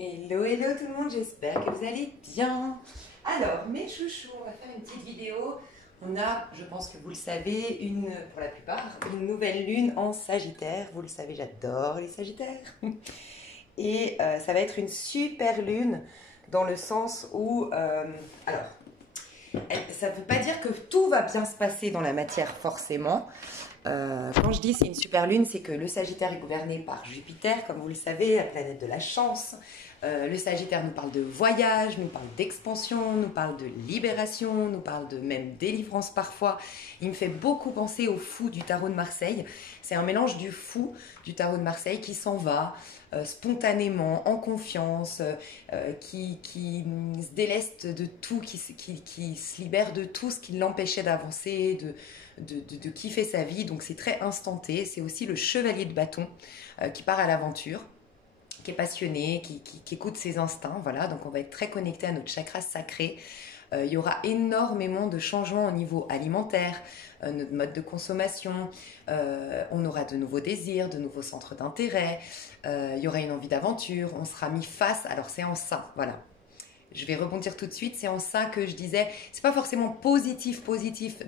Hello, hello tout le monde, j'espère que vous allez bien. Alors, mes chouchous, on va faire une petite vidéo. On a, je pense que vous le savez, pour la plupart, une nouvelle lune en Sagittaire. Vous le savez, j'adore les Sagittaires. Et ça va être une super lune dans le sens où, ça ne veut pas dire que tout va bien se passer dans la matière forcément. Quand je dis c'est une super lune, c'est que le Sagittaire est gouverné par Jupiter, comme vous le savez, la planète de la chance. Le Sagittaire nous parle de voyage, nous parle d'expansion, nous parle de libération, nous parle de même délivrance parfois. Il me fait beaucoup penser au fou du tarot de Marseille. C'est un mélange du fou du tarot de Marseille qui s'en va spontanément, en confiance, qui se déleste de tout, qui se libère de tout ce qui l'empêchait d'avancer, de kiffer sa vie. Donc c'est très instanté. C'est aussi le chevalier de bâton qui part à l'aventure, qui est passionné, qui écoute ses instincts. Voilà, donc on va être très connecté à notre chakra sacré. Il y aura énormément de changements au niveau alimentaire, notre mode de consommation, on aura de nouveaux désirs, de nouveaux centres d'intérêt, il y aura une envie d'aventure, on sera mis face, alors c'est en ça, voilà. Je vais rebondir tout de suite, c'est en ça que je disais, c'est pas forcément positif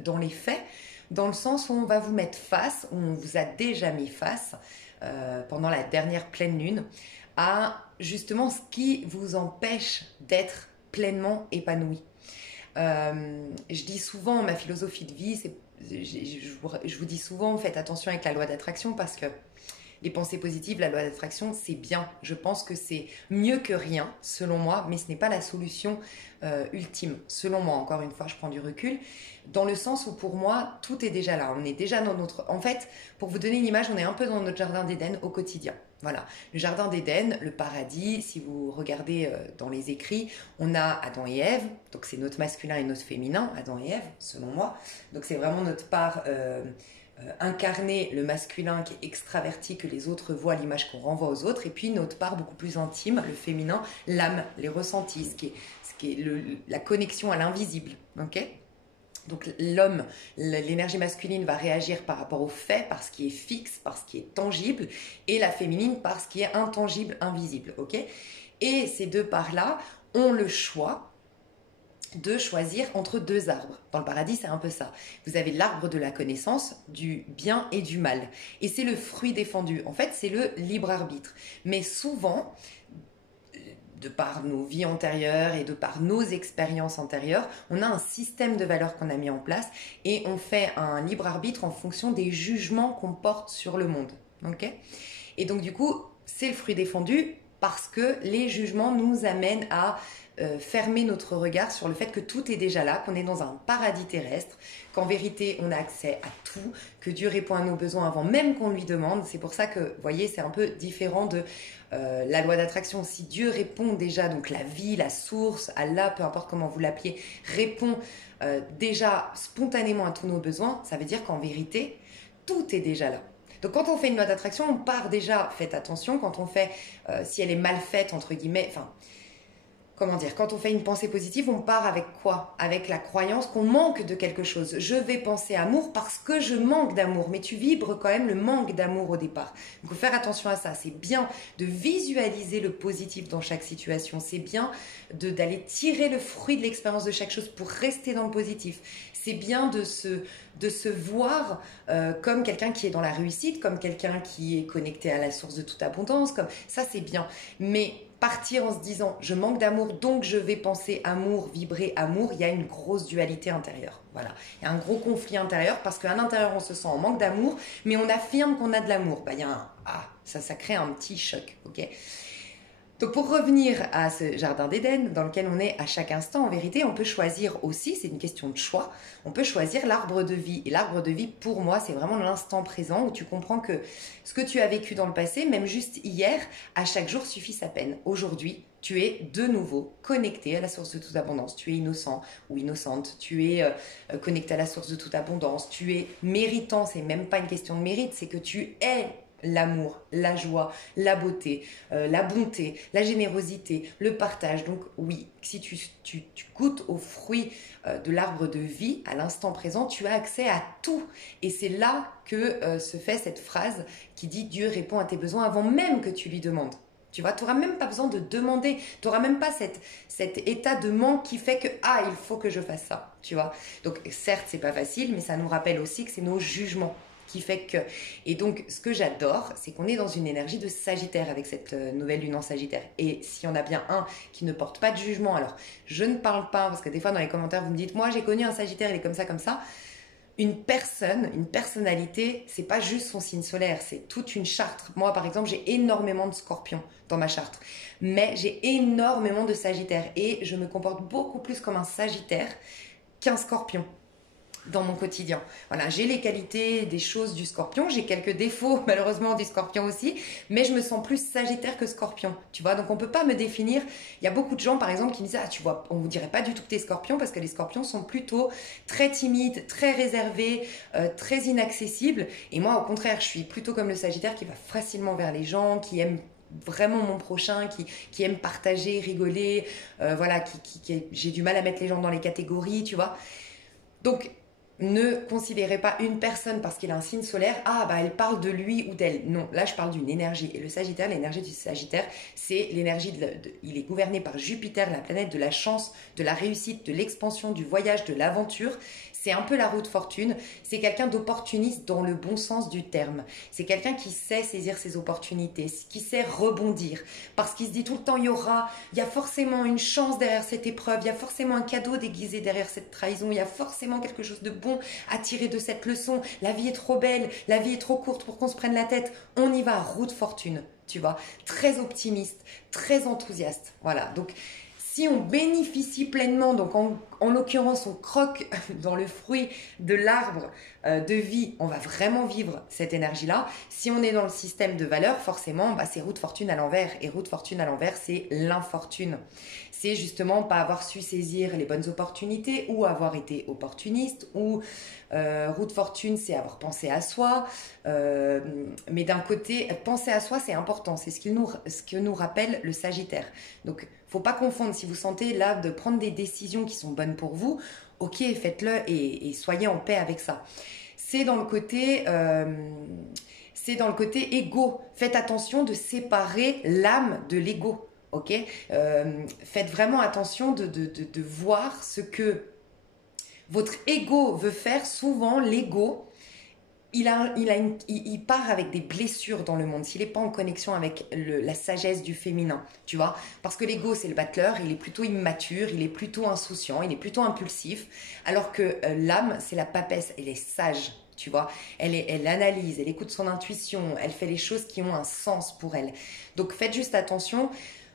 dans les faits, dans le sens où on va vous mettre face, où on vous a déjà mis face, pendant la dernière pleine lune, à justement ce qui vous empêche d'être pleinement épanoui. Je dis souvent, ma philosophie de vie, je vous dis souvent, faites attention avec la loi d'attraction parce que les pensées positives, la loi d'attraction, c'est bien. Je pense que c'est mieux que rien, selon moi, mais ce n'est pas la solution ultime. Selon moi, encore une fois, je prends du recul, dans le sens où pour moi, tout est déjà là. On est déjà dans notre... En fait, pour vous donner une image, on est un peu dans notre jardin d'Éden au quotidien. Voilà, le jardin d'Éden, le paradis, si vous regardez dans les écrits, on a Adam et Ève, donc c'est notre masculin et notre féminin, Adam et Ève, selon moi. Donc c'est vraiment notre part incarnée, le masculin qui est extraverti, que les autres voient, l'image qu'on renvoie aux autres, et puis notre part beaucoup plus intime, le féminin, l'âme, les ressentis, ce qui est la connexion à l'invisible, ok ? Donc l'homme, l'énergie masculine va réagir par rapport au fait, par ce qui est fixe, par ce qui est tangible, et la féminine par ce qui est intangible, invisible, ok ? Et ces deux parts-là ont le choix de choisir entre deux arbres. Dans le paradis, c'est un peu ça. Vous avez l'arbre de la connaissance, du bien et du mal. Et c'est le fruit défendu. En fait, c'est le libre arbitre. Mais souvent, de par nos vies antérieures et de par nos expériences antérieures, on a un système de valeurs qu'on a mis en place et on fait un libre arbitre en fonction des jugements qu'on porte sur le monde. Okay ? Et donc du coup, c'est le fruit défendu parce que les jugements nous amènent à fermer notre regard sur le fait que tout est déjà là, qu'on est dans un paradis terrestre, qu'en vérité on a accès à tout, que Dieu répond à nos besoins avant même qu'on lui demande. C'est pour ça que, vous voyez, c'est un peu différent de la loi d'attraction. Si Dieu répond déjà, donc la vie, la source, Allah, peu importe comment vous l'appelez, répond déjà spontanément à tous nos besoins, ça veut dire qu'en vérité, tout est déjà là. Donc quand on fait une loi d'attraction, on part déjà, faites attention, quand on fait, si elle est mal faite, entre guillemets, enfin... Comment dire, quand on fait une pensée positive, on part avec quoi? Avec la croyance qu'on manque de quelque chose. Je vais penser amour parce que je manque d'amour, mais tu vibres quand même le manque d'amour au départ. Donc, il faut faire attention à ça. C'est bien de visualiser le positif dans chaque situation. C'est bien d'aller tirer le fruit de l'expérience de chaque chose pour rester dans le positif. C'est bien de se voir comme quelqu'un qui est dans la réussite, comme quelqu'un qui est connecté à la source de toute abondance. Comme ça, c'est bien. Mais partir en se disant je manque d'amour donc je vais penser amour, vibrer amour, il y a une grosse dualité intérieure. Voilà, il y a un gros conflit intérieur parce qu'à l'intérieur on se sent en manque d'amour mais on affirme qu'on a de l'amour. Il y a ça crée un petit choc, ok ? Donc pour revenir à ce jardin d'Éden dans lequel on est à chaque instant, en vérité, on peut choisir aussi, c'est une question de choix, on peut choisir l'arbre de vie. Et l'arbre de vie, pour moi, c'est vraiment l'instant présent où tu comprends que ce que tu as vécu dans le passé, même juste hier, à chaque jour suffit sa peine. Aujourd'hui, tu es de nouveau connecté à la source de toute abondance. Tu es innocent ou innocente, tu es connecté à la source de toute abondance, tu es méritant, c'est même pas une question de mérite, c'est que tu es l'amour, la joie, la beauté, la bonté, la générosité, le partage. Donc oui, si tu goûtes aux fruits de l'arbre de vie à l'instant présent, tu as accès à tout. Et c'est là que se fait cette phrase qui dit Dieu répond à tes besoins avant même que tu lui demandes. Tu vois, tu n'auras même pas besoin de demander. Tu n'auras même pas cet état de manque qui fait que, ah, il faut que je fasse ça. Tu vois. Donc, certes, c'est pas facile, mais ça nous rappelle aussi que c'est nos jugements qui fait que. Et donc, ce que j'adore, c'est qu'on est dans une énergie de Sagittaire avec cette nouvelle lune en Sagittaire. Et s'il y en a bien un qui ne porte pas de jugement, alors je ne parle pas, parce que des fois dans les commentaires, vous me dites, moi j'ai connu un Sagittaire, il est comme ça, comme ça. Une personne, une personnalité, c'est pas juste son signe solaire, c'est toute une charte. Moi, par exemple, j'ai énormément de Scorpions dans ma charte, mais j'ai énormément de Sagittaire et je me comporte beaucoup plus comme un Sagittaire qu'un Scorpion dans mon quotidien. Voilà, j'ai les qualités des choses du Scorpion, j'ai quelques défauts malheureusement du Scorpion aussi, mais je me sens plus Sagittaire que Scorpion, tu vois, donc on peut pas me définir. Il y a beaucoup de gens par exemple qui me disent, ah tu vois, on vous dirait pas du tout que t'es Scorpion parce que les Scorpions sont plutôt très timides, très réservés, très inaccessibles, et moi au contraire je suis plutôt comme le Sagittaire qui va facilement vers les gens, qui aime vraiment mon prochain, qui aime partager, rigoler, voilà, j'ai du mal à mettre les gens dans les catégories, tu vois. Donc ne considérez pas une personne parce qu'il a un signe solaire, ah bah elle parle de lui ou d'elle. Non, là je parle d'une énergie. Et le Sagittaire, l'énergie du Sagittaire, c'est l'énergie il est gouverné par Jupiter, la planète de la chance, de la réussite, de l'expansion, du voyage, de l'aventure. C'est un peu la roue de fortune. C'est quelqu'un d'opportuniste dans le bon sens du terme. C'est quelqu'un qui sait saisir ses opportunités, qui sait rebondir. Parce qu'il se dit tout le temps, il y a forcément une chance derrière cette épreuve, il y a forcément un cadeau déguisé derrière cette trahison, il y a forcément quelque chose de bon à tirer de cette leçon. La vie est trop belle, la vie est trop courte pour qu'on se prenne la tête. On y va, roue de fortune, tu vois. Très optimiste, très enthousiaste. Voilà, donc si on bénéficie pleinement, donc en l'occurrence on croque dans le fruit de l'arbre de vie, on va vraiment vivre cette énergie-là. Si on est dans le système de valeurs, forcément, bah, c'est roue de fortune à l'envers. Et roue de fortune à l'envers, c'est l'infortune. C'est justement pas avoir su saisir les bonnes opportunités ou avoir été opportuniste. Ou roue de fortune, c'est avoir pensé à soi. Mais d'un côté, penser à soi, c'est important. C'est ce que nous rappelle le Sagittaire. Donc, faut pas confondre. Si vous sentez là de prendre des décisions qui sont bonnes pour vous, ok, faites-le et soyez en paix avec ça. C'est dans le côté égo. Faites attention de séparer l'âme de l'ego. Ok, faites vraiment attention de voir ce que votre ego veut faire. Souvent, l'ego, il part avec des blessures dans le monde, s'il n'est pas en connexion avec la sagesse du féminin, tu vois. Parce que l'ego, c'est le battleur, il est plutôt immature, il est plutôt insouciant, il est plutôt impulsif, alors que l'âme, c'est la papesse, elle est sage, tu vois. Elle analyse, elle écoute son intuition, elle fait les choses qui ont un sens pour elle. Donc faites juste attention,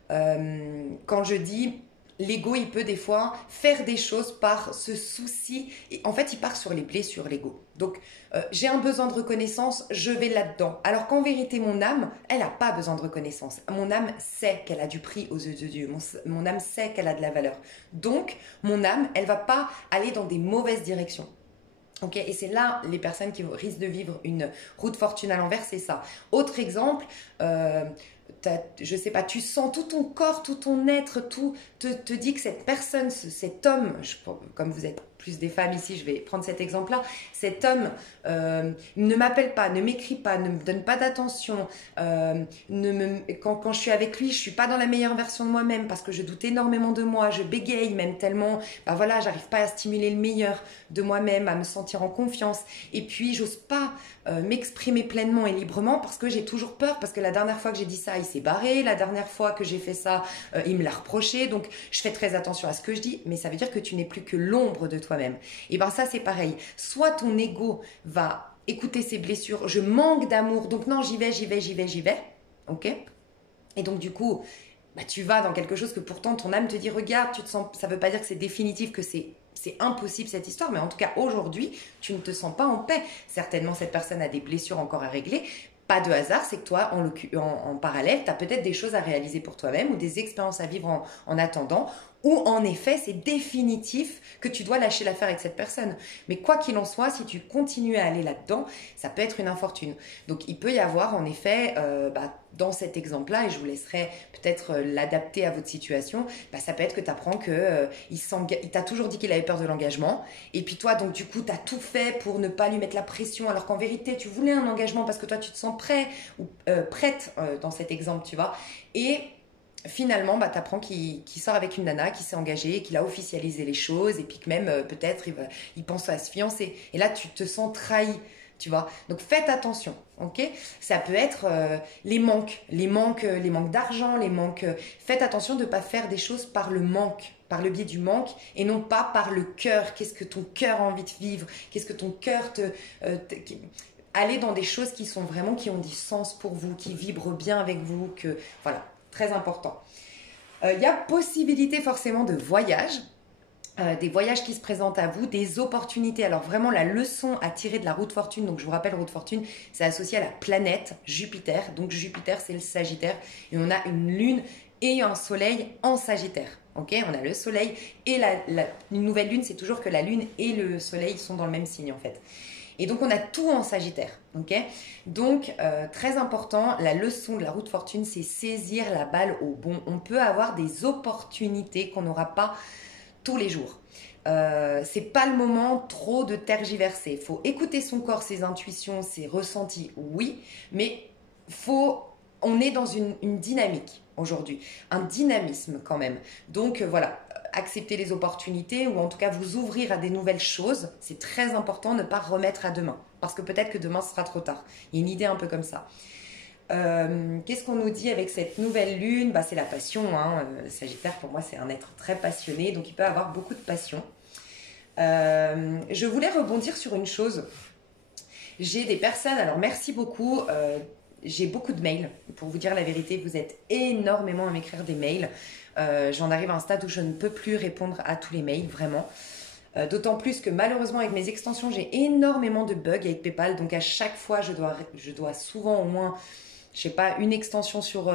quand je dis... L'ego, il peut des fois faire des choses par ce souci. Et en fait, il part sur les blessures, l'ego. Donc, j'ai un besoin de reconnaissance, je vais là-dedans. Alors qu'en vérité, mon âme, elle n'a pas besoin de reconnaissance. Mon âme sait qu'elle a du prix aux yeux de Dieu. Mon âme sait qu'elle a de la valeur. Donc, mon âme, elle ne va pas aller dans des mauvaises directions. Ok, et c'est là les personnes qui risquent de vivre une roue de fortune à l'envers, c'est ça. Autre exemple, je sais pas, tu sens tout ton corps, tout ton être, tout te dit que cette personne, cet homme, comme vous êtes plus des femmes ici, je vais prendre cet exemple-là, cet homme ne m'appelle pas, ne m'écrit pas, ne me donne pas d'attention, quand je suis avec lui, je suis pas dans la meilleure version de moi-même parce que je doute énormément de moi, je bégaye même tellement, bah voilà, j'arrive pas à stimuler le meilleur de moi-même, à me sentir en confiance, et puis j'ose pas m'exprimer pleinement et librement parce que j'ai toujours peur, parce que la dernière fois que j'ai dit ça, il s'est barré, la dernière fois que j'ai fait ça, il me l'a reproché, donc je fais très attention à ce que je dis, mais ça veut dire que tu n'es plus que l'ombre de toi-même. Et bien ça c'est pareil, soit ton ego va écouter ses blessures, je manque d'amour, donc non, j'y vais, ok, et donc du coup, bah, tu vas dans quelque chose que pourtant ton âme te dit, regarde, tu te sens, ça veut pas dire que c'est définitif, que c'est impossible cette histoire, mais en tout cas aujourd'hui, tu ne te sens pas en paix. Certainement cette personne a des blessures encore à régler. Pas de hasard, c'est que toi, en parallèle, tu as peut-être des choses à réaliser pour toi-même ou des expériences à vivre en attendant, ou en effet, c'est définitif que tu dois lâcher l'affaire avec cette personne. Mais quoi qu'il en soit, si tu continues à aller là-dedans, ça peut être une infortune. Donc, il peut y avoir en effet dans cet exemple-là, et je vous laisserai peut-être l'adapter à votre situation, bah, ça peut être que tu apprends que il t'a toujours dit qu'il avait peur de l'engagement, et puis toi, donc du coup, tu as tout fait pour ne pas lui mettre la pression, alors qu'en vérité, tu voulais un engagement parce que toi, tu te sens prêt ou prête dans cet exemple, tu vois. Et finalement, bah, tu apprends qu'il sort avec une nana, qui s'est engagée, qu'il a officialisé les choses, et puis que même peut-être il pense à se fiancer. Et là, tu te sens trahi. Tu vois, donc faites attention, ok? Ça peut être les manques d'argent, les manques. Faites attention de ne pas faire des choses par le manque, par le biais du manque, et non pas par le cœur. Qu'est-ce que ton cœur a envie de vivre? Qu'est-ce que ton cœur Allez dans des choses qui sont vraiment, qui ont du sens pour vous, qui vibrent bien avec vous, que voilà, très important. Il y a possibilité forcément de voyage. Des voyages qui se présentent à vous, des opportunités. Alors vraiment la leçon à tirer de la roue de fortune, donc je vous rappelle, roue de fortune, c'est associé à la planète Jupiter. Donc Jupiter, c'est le Sagittaire, et on a une lune et un soleil en Sagittaire. Ok, on a le soleil et une nouvelle lune, c'est toujours que la lune et le soleil sont dans le même signe en fait. Et donc on a tout en Sagittaire, ok? Donc très important, la leçon de la roue de fortune, c'est saisir la balle au bon. On peut avoir des opportunités qu'on n'aura pas tous les jours. C'est pas le moment trop de tergiverser. Il faut écouter son corps, ses intuitions, ses ressentis, oui, mais on est dans une dynamique aujourd'hui, un dynamisme quand même. Donc voilà, accepter les opportunités ou en tout cas vous ouvrir à des nouvelles choses, c'est très important, ne pas remettre à demain, parce que peut-être que demain ce sera trop tard. Il y a une idée un peu comme ça. Qu'est-ce qu'on nous dit avec cette nouvelle lune? Bah, c'est la passion, hein. Sagittaire pour moi c'est un être très passionné, donc il peut avoir beaucoup de passion. Je voulais rebondir sur une chose. J'ai des personnes, alors merci beaucoup, j'ai beaucoup de mails, pour vous dire la vérité, vous êtes énormément à m'écrire des mails. J'en arrive à un stade où je ne peux plus répondre à tous les mails, vraiment. D'autant plus que malheureusement avec mes extensions, j'ai énormément de bugs avec PayPal, donc à chaque fois je dois souvent au moins, je sais pas, une extension sur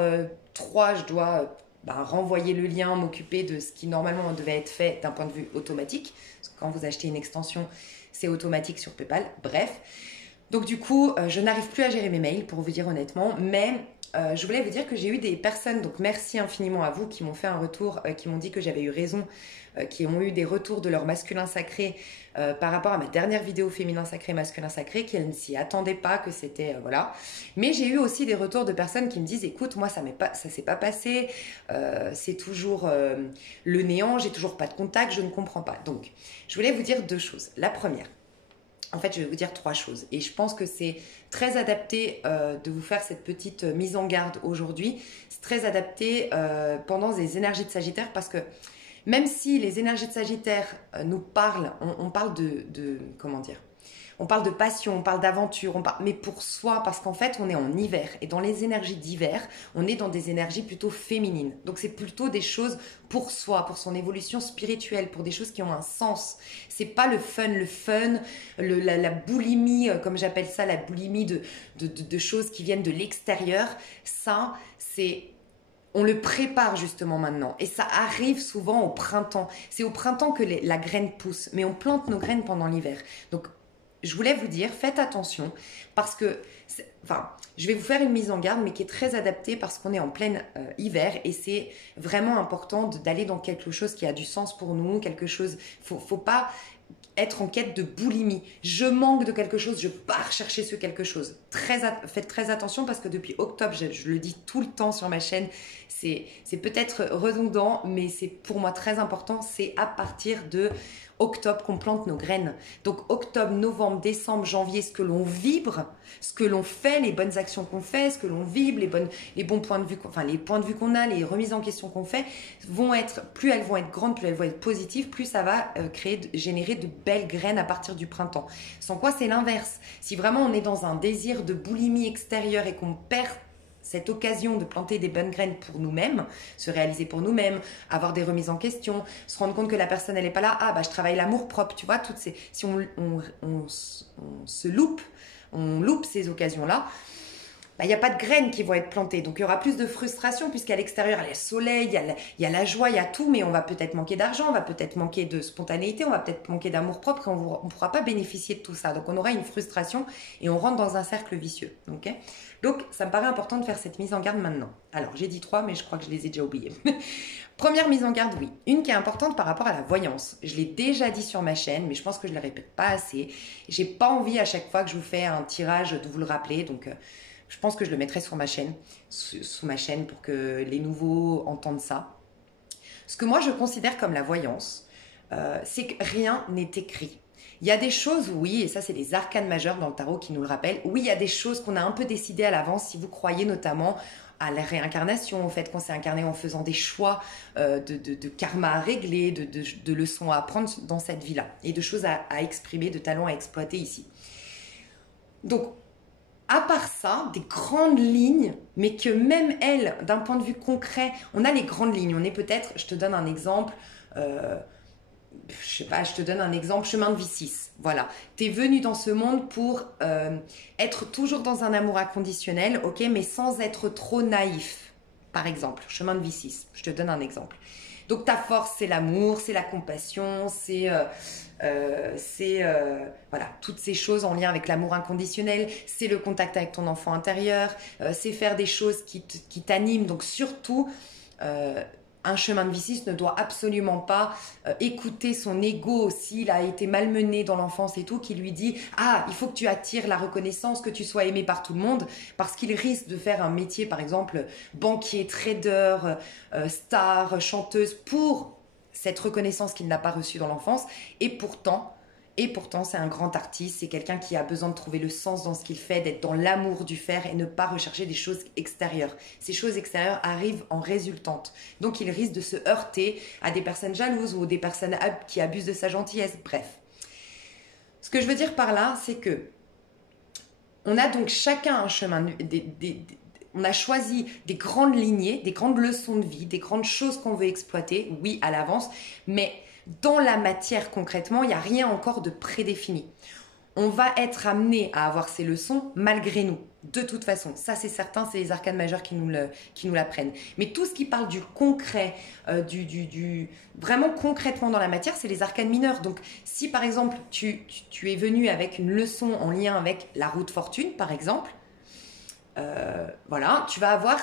3, je dois renvoyer le lien, m'occuper de ce qui normalement devait être fait d'un point de vue automatique. Parce que quand vous achetez une extension, c'est automatique sur PayPal. Bref. Donc du coup, je n'arrive plus à gérer mes mails, pour vous dire honnêtement. Mais je voulais vous dire que j'ai eu des personnes, donc merci infiniment à vous, qui m'ont fait un retour, qui m'ont dit que j'avais eu raison, qui ont eu des retours de leur masculin sacré par rapport à ma dernière vidéo féminin sacré, masculin sacré, qu'elles ne s'y attendaient pas, que c'était voilà. Mais j'ai eu aussi des retours de personnes qui me disent, écoute, moi ça s'est pas passé, c'est toujours le néant, j'ai toujours pas de contact, je ne comprends pas. Donc, je voulais vous dire 2 choses. La première, en fait, je vais vous dire 3 choses. Et je pense que c'est très adapté de vous faire cette petite mise en garde aujourd'hui. C'est très adapté pendant les énergies de Sagittaire, parce que même si les énergies de Sagittaire nous parlent, on parle comment dire, on parle de passion, on parle d'aventure, mais pour soi, parce qu'en fait, on est en hiver. Et dans les énergies d'hiver, on est dans des énergies plutôt féminines. Donc, c'est plutôt des choses pour soi, pour son évolution spirituelle, pour des choses qui ont un sens. C'est pas le fun, la boulimie, comme j'appelle ça, la boulimie de choses qui viennent de l'extérieur. Ça, on le prépare justement maintenant, et ça arrive souvent au printemps. C'est au printemps que la graine pousse, mais on plante nos graines pendant l'hiver. Donc, je voulais vous dire, faites attention, parce que, je vais vous faire une mise en garde, mais qui est très adaptée parce qu'on est en plein hiver, et c'est vraiment important d'aller dans quelque chose qui a du sens pour nous, quelque chose, faut pas être en quête de boulimie. Je manque de quelque chose, je pars chercher ce quelque chose. Faites très attention, parce que depuis octobre, je le dis tout le temps sur ma chaîne, c'est peut-être redondant, mais c'est pour moi très important, c'est à partir de octobre qu'on plante nos graines. Donc octobre, novembre, décembre, janvier, ce que l'on vibre, ce que l'on fait, les bonnes actions qu'on fait, ce que l'on vibre, les bons points de vue, les points de vue qu'on a, les remises en question qu'on fait, plus elles vont être grandes, plus elles vont être positives, plus ça va générer de belles graines à partir du printemps. Sans quoi, c'est l'inverse. Si vraiment on est dans un désir de boulimie extérieure et qu'on perd cette occasion de planter des bonnes graines pour nous-mêmes, se réaliser pour nous-mêmes, avoir des remises en question, se rendre compte que la personne elle n'est pas là, je travaille l'amour propre, tu vois, si on se loupe, on loupe ces occasions-là, il n'y a pas de graines qui vont être plantées. Donc, il y aura plus de frustration puisqu'à l'extérieur, il y a le soleil, il y a la joie, il y a tout, mais on va peut-être manquer d'argent, on va peut-être manquer de spontanéité, on va peut-être manquer d'amour-propre et on ne pourra pas bénéficier de tout ça. Donc, on aura une frustration et on rentre dans un cercle vicieux. Okay, donc, ça me paraît important de faire cette mise en garde maintenant. Alors, j'ai dit 3, mais je crois que je les ai déjà oubliés. Première mise en garde, oui. Une qui est importante par rapport à la voyance. Je l'ai déjà dit sur ma chaîne, mais je pense que je ne le répète pas assez. J'ai pas envie à chaque fois que je vous fais un tirage de vous le rappeler, donc... je pense que je le mettrai sur ma chaîne, sous ma chaîne pour que les nouveaux entendent ça. Ce que moi je considère comme la voyance, c'est que rien n'est écrit. Il y a des choses, oui, et ça c'est les arcanes majeures dans le tarot qui nous le rappellent. Oui, il y a des choses qu'on a un peu décidées à l'avance, si vous croyez notamment à la réincarnation, au fait qu'on s'est incarné en faisant des choix de karma à régler, de leçons à apprendre dans cette vie-là, et de choses à exprimer, de talents à exploiter ici. Donc, à part ça, des grandes lignes, mais que même elles, d'un point de vue concret, on a les grandes lignes. On est peut-être, je te donne un exemple, je sais pas, je te donne un exemple, chemin de vie 6. Voilà, tu es venu dans ce monde pour être toujours dans un amour inconditionnel, ok, mais sans être trop naïf. Par exemple, chemin de vie 6, je te donne un exemple. Donc ta force, c'est l'amour, c'est la compassion, c'est voilà, toutes ces choses en lien avec l'amour inconditionnel, c'est le contact avec ton enfant intérieur, c'est faire des choses qui t'animent. Donc surtout, un chemin de vie 6 ne doit absolument pas écouter son ego s'il a été malmené dans l'enfance et tout, qui lui dit « Ah, il faut que tu attires la reconnaissance, que tu sois aimé par tout le monde », parce qu'il risque de faire un métier, par exemple, banquier, trader, star, chanteuse, pour cette reconnaissance qu'il n'a pas reçue dans l'enfance. Et pourtant, c'est un grand artiste, c'est quelqu'un qui a besoin de trouver le sens dans ce qu'il fait, d'être dans l'amour du faire et ne pas rechercher des choses extérieures. Ces choses extérieures arrivent en résultante. Donc, il risque de se heurter à des personnes jalouses ou des personnes qui abusent de sa gentillesse. Bref. Ce que je veux dire par là, c'est que on a donc chacun un chemin, on a choisi des grandes lignées, des grandes leçons de vie, des grandes choses qu'on veut exploiter, oui, à l'avance, mais dans la matière, concrètement, il n'y a rien encore de prédéfini. On va être amené à avoir ces leçons malgré nous, de toute façon. Ça, c'est certain, c'est les arcanes majeures qui nous l'apprennent. Mais tout ce qui parle du concret, vraiment concrètement dans la matière, c'est les arcanes mineures. Donc, si par exemple, tu es venu avec une leçon en lien avec la roue de fortune, par exemple, voilà, tu vas avoir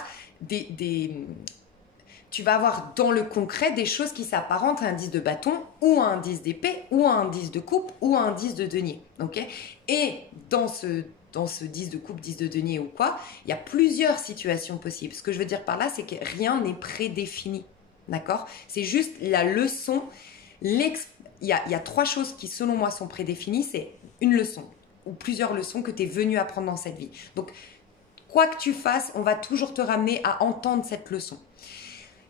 tu vas avoir dans le concret des choses qui s'apparentent à un 10 de bâton ou à un 10 d'épée ou à un 10 de coupe ou à un 10 de denier. Okay, et dans ce 10 de coupe, 10 de denier ou quoi, il y a plusieurs situations possibles. Ce que je veux dire par là, c'est que rien n'est prédéfini. D'accord? C'est juste la leçon. Il y a 3 choses qui, selon moi, sont prédéfinies. C'est une leçon ou plusieurs leçons que tu es venu apprendre dans cette vie. Donc, quoi que tu fasses, on va toujours te ramener à entendre cette leçon.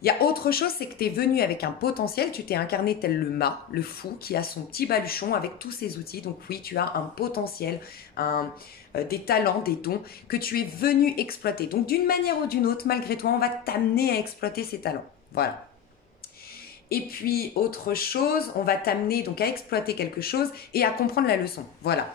Il y a autre chose, c'est que tu es venu avec un potentiel, tu t'es incarné tel le mât, le fou, qui a son petit baluchon avec tous ses outils. Donc oui, tu as un potentiel, des talents, des dons que tu es venu exploiter. Donc d'une manière ou d'une autre, malgré toi, on va t'amener à exploiter ces talents. Voilà. Et puis autre chose, on va t'amener donc à exploiter quelque chose et à comprendre la leçon. Voilà.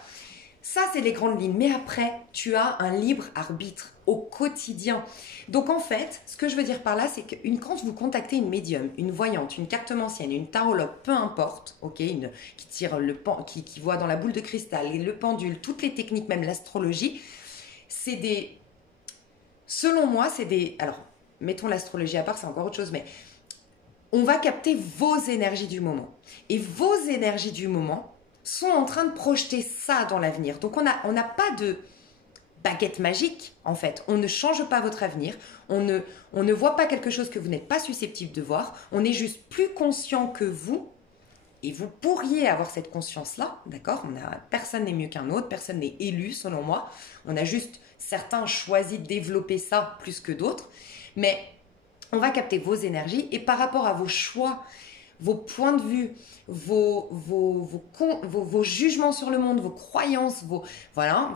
Ça, c'est les grandes lignes. Mais après, tu as un libre arbitre au quotidien. Donc, en fait, ce que je veux dire par là, c'est que quand vous contactez une médium, une voyante, une cartomancienne, une tarologue, peu importe, ok, qui tire qui voit dans la boule de cristal, le pendule, toutes les techniques, même l'astrologie, c'est des... Selon moi, c'est des... Alors, mettons l'astrologie à part, c'est encore autre chose, mais on va capter vos énergies du moment. Et vos énergies du moment sont en train de projeter ça dans l'avenir. Donc, on n'a pas de baguette magique, en fait. On ne change pas votre avenir. On ne voit pas quelque chose que vous n'êtes pas susceptible de voir. On est juste plus conscient que vous. Et vous pourriez avoir cette conscience-là, d'accord? Personne n'est mieux qu'un autre. Personne n'est élu, selon moi. On a juste certains choisi de développer ça plus que d'autres. Mais on va capter vos énergies. Et par rapport à vos choix, vos points de vue, vos jugements sur le monde, vos croyances,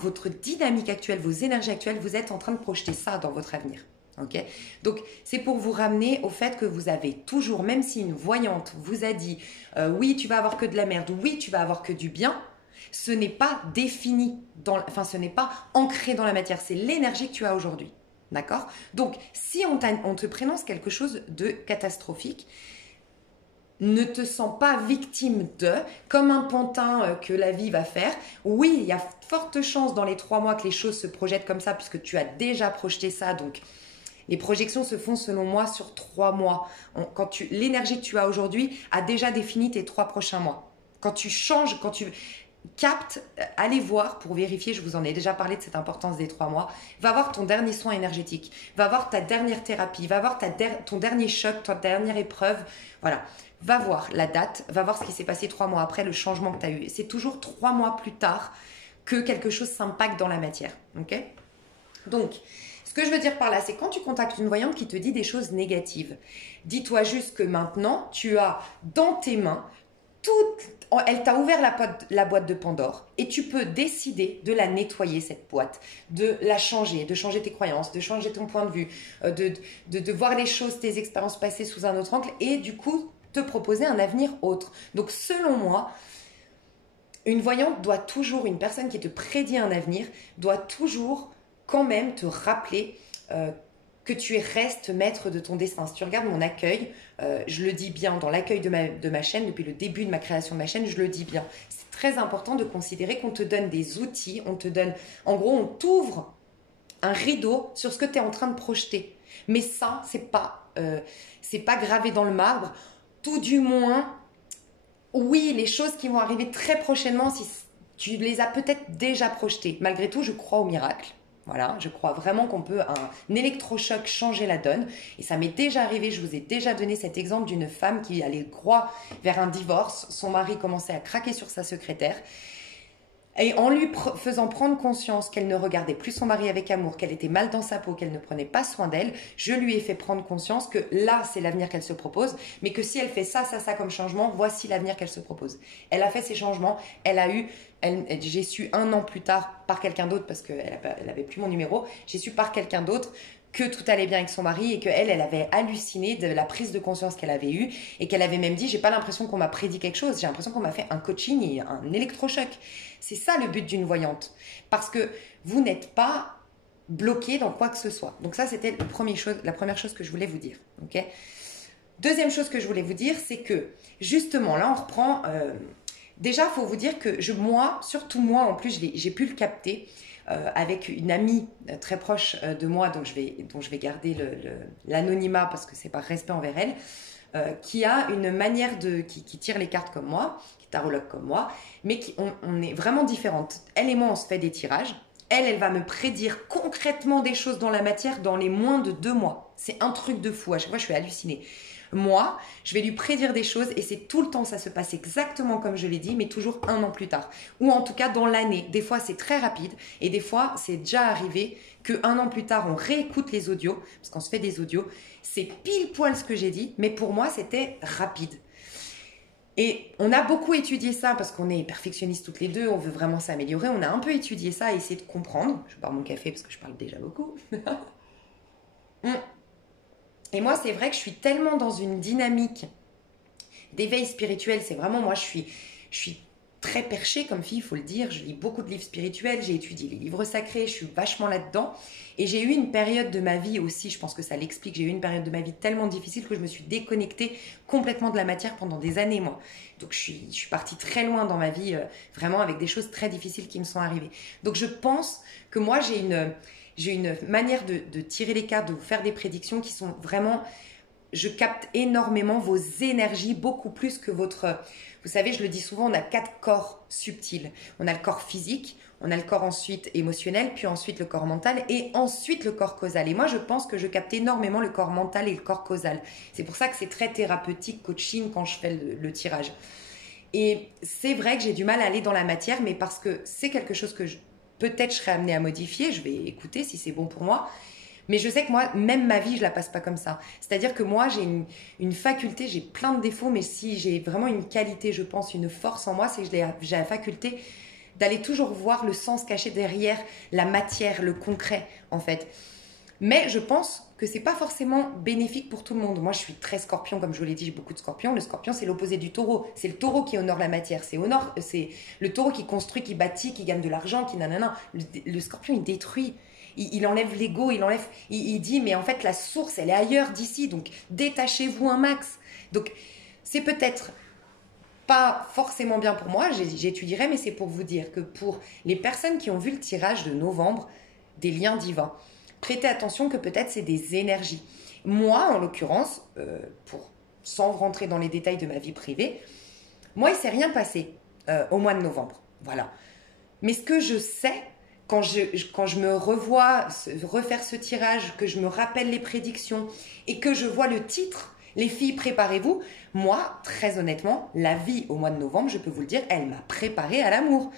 votre dynamique actuelle, vos énergies actuelles, vous êtes en train de projeter ça dans votre avenir. Okay, donc, c'est pour vous ramener au fait que vous avez toujours, même si une voyante vous a dit oui, tu vas avoir que de la merde, oui, tu vas avoir que du bien, Ce n'est pas défini, ce n'est pas ancré dans la matière, c'est l'énergie que tu as aujourd'hui. D'accord? Donc, si on te prénonce quelque chose de catastrophique, ne te sens pas victime comme un pantin que la vie va faire. Oui, il y a forte chance dans les 3 mois que les choses se projettent comme ça, puisque tu as déjà projeté ça. Donc, les projections se font selon moi sur 3 mois. L'énergie que tu as aujourd'hui a déjà défini tes 3 prochains mois. Quand tu changes, quand tu captes, allez voir pour vérifier, je vous en ai déjà parlé de cette importance des 3 mois, va voir ton dernier soin énergétique, va voir ta dernière thérapie, va voir ton dernier choc, ta dernière épreuve, voilà. Va voir la date, va voir ce qui s'est passé 3 mois après, le changement que tu as eu. C'est toujours 3 mois plus tard que quelque chose s'impacte dans la matière. Ok? Donc, ce que je veux dire par là, c'est quand tu contactes une voyante qui te dit des choses négatives, dis-toi juste que maintenant, tu as dans tes mains elle t'a ouvert la boîte de Pandore et tu peux décider de la nettoyer, cette boîte, de la changer, de changer tes croyances, de changer ton point de vue, de voir les choses, tes expériences passées sous un autre angle et du coup, te proposer un avenir autre. Donc, selon moi, une personne qui te prédit un avenir, doit toujours quand même te rappeler que tu restes maître de ton destin. Si tu regardes mon accueil, je le dis bien, dans l'accueil de ma chaîne, depuis le début de ma création de ma chaîne, je le dis bien. C'est très important de considérer qu'on te donne des outils, en gros, on t'ouvre un rideau sur ce que tu es en train de projeter. Mais ça, c'est pas gravé dans le marbre. Tout du moins, oui, les choses qui vont arriver très prochainement, si tu les as peut-être déjà projetées. Malgré tout, je crois au miracle. Voilà, je crois vraiment qu'on peut, un électrochoc, changer la donne. Et ça m'est déjà arrivé, je vous ai déjà donné cet exemple d'une femme qui allait droit vers un divorce. Son mari commençait à craquer sur sa secrétaire. Et en lui faisant prendre conscience qu'elle ne regardait plus son mari avec amour, qu'elle était mal dans sa peau, qu'elle ne prenait pas soin d'elle, je lui ai fait prendre conscience que là, c'est l'avenir qu'elle se propose, mais que si elle fait ça comme changement, voici l'avenir qu'elle se propose. Elle a fait ces changements, j'ai su 1 an plus tard par quelqu'un d'autre, parce qu'elle n'avait plus mon numéro, j'ai su par quelqu'un d'autre que tout allait bien avec son mari et qu'elle avait halluciné de la prise de conscience qu'elle avait eue et qu'elle avait même dit, j'ai pas l'impression qu'on m'a prédit quelque chose, j'ai l'impression qu'on m'a fait un coaching et un électrochoc. C'est ça le but d'une voyante. Parce que vous n'êtes pas bloqué dans quoi que ce soit. Donc ça, c'était la première chose que je voulais vous dire. Okay. Deuxième chose que je voulais vous dire, c'est que justement, là, on reprend... déjà, il faut vous dire que surtout moi, en plus, j'ai pu le capter avec une amie très proche de moi, dont je vais garder l'anonymat parce que c'est par respect envers elle, qui a une manière qui tire les cartes comme moi, qui est tarologue comme moi, mais on est vraiment différentes. Elle et moi, on se fait des tirages. Elle va me prédire concrètement des choses dans la matière dans les moins de 2 mois. C'est un truc de fou. À chaque fois, je suis hallucinée. Moi, je vais lui prédire des choses et c'est tout le temps, ça se passe exactement comme je l'ai dit, mais toujours 1 an plus tard. Ou en tout cas dans l'année. Des fois, c'est très rapide et des fois, c'est déjà arrivé qu'1 an plus tard, on réécoute les audios, parce qu'on se fait des audios. C'est pile poil ce que j'ai dit, mais pour moi, c'était rapide. Et on a beaucoup étudié ça parce qu'on est perfectionnistes toutes les deux, on veut vraiment s'améliorer. On a un peu étudié ça et essayé de comprendre. Je bois mon café parce que je parle déjà beaucoup. Et moi, c'est vrai que je suis tellement dans une dynamique d'éveil spirituel. C'est vraiment, moi, je suis très perchée comme fille, il faut le dire. Je lis beaucoup de livres spirituels, j'ai étudié les livres sacrés, je suis vachement là-dedans. Et j'ai eu une période de ma vie aussi, je pense que ça l'explique, j'ai eu une période de ma vie tellement difficile que je me suis déconnectée complètement de la matière pendant des années, moi. Donc, je suis partie très loin dans ma vie, vraiment avec des choses très difficiles qui me sont arrivées. Donc, je pense que moi, j'ai une manière de tirer les cartes, de vous faire des prédictions qui sont vraiment... Je capte énormément vos énergies, beaucoup plus que votre... Vous savez, je le dis souvent, on a 4 corps subtils. On a le corps physique, on a le corps ensuite émotionnel, puis ensuite le corps mental et ensuite le corps causal. Et moi, je pense que je capte énormément le corps mental et le corps causal. C'est pour ça que c'est très thérapeutique, coaching, quand je fais le tirage. Et c'est vrai que j'ai du mal à aller dans la matière, mais parce que c'est quelque chose que peut-être je serai amenée à modifier. Je vais écouter si c'est bon pour moi. Mais je sais que moi, même ma vie, je la passe pas comme ça. C'est-à-dire que moi, j'ai une faculté, j'ai plein de défauts, mais si j'ai vraiment une qualité, je pense, une force en moi, c'est que j'ai la faculté d'aller toujours voir le sens caché derrière la matière, le concret, en fait. Mais je pense que c'est pas forcément bénéfique pour tout le monde. Moi, je suis très scorpion, comme je vous l'ai dit, j'ai beaucoup de scorpions. Le scorpion, c'est l'opposé du taureau. C'est le taureau qui honore la matière. C'est le taureau qui construit, qui bâtit, qui gagne de l'argent, qui nanana. Le scorpion, il détruit. Il enlève l'ego, il dit, mais en fait, la source, elle est ailleurs d'ici. Donc, détachez-vous un max. Donc, c'est peut-être pas forcément bien pour moi, j'étudierai, mais c'est pour vous dire que pour les personnes qui ont vu le tirage de novembre des liens divins, prêtez attention que peut-être c'est des énergies. Moi, en l'occurrence, sans rentrer dans les détails de ma vie privée, moi, il ne s'est rien passé au mois de novembre. Voilà. Mais ce que je sais, quand je me revois refaire ce tirage, que je me rappelle les prédictions et que je vois le titre, les filles, préparez-vous. Moi, très honnêtement, la vie au mois de novembre, je peux vous le dire, elle m'a préparée à l'amour.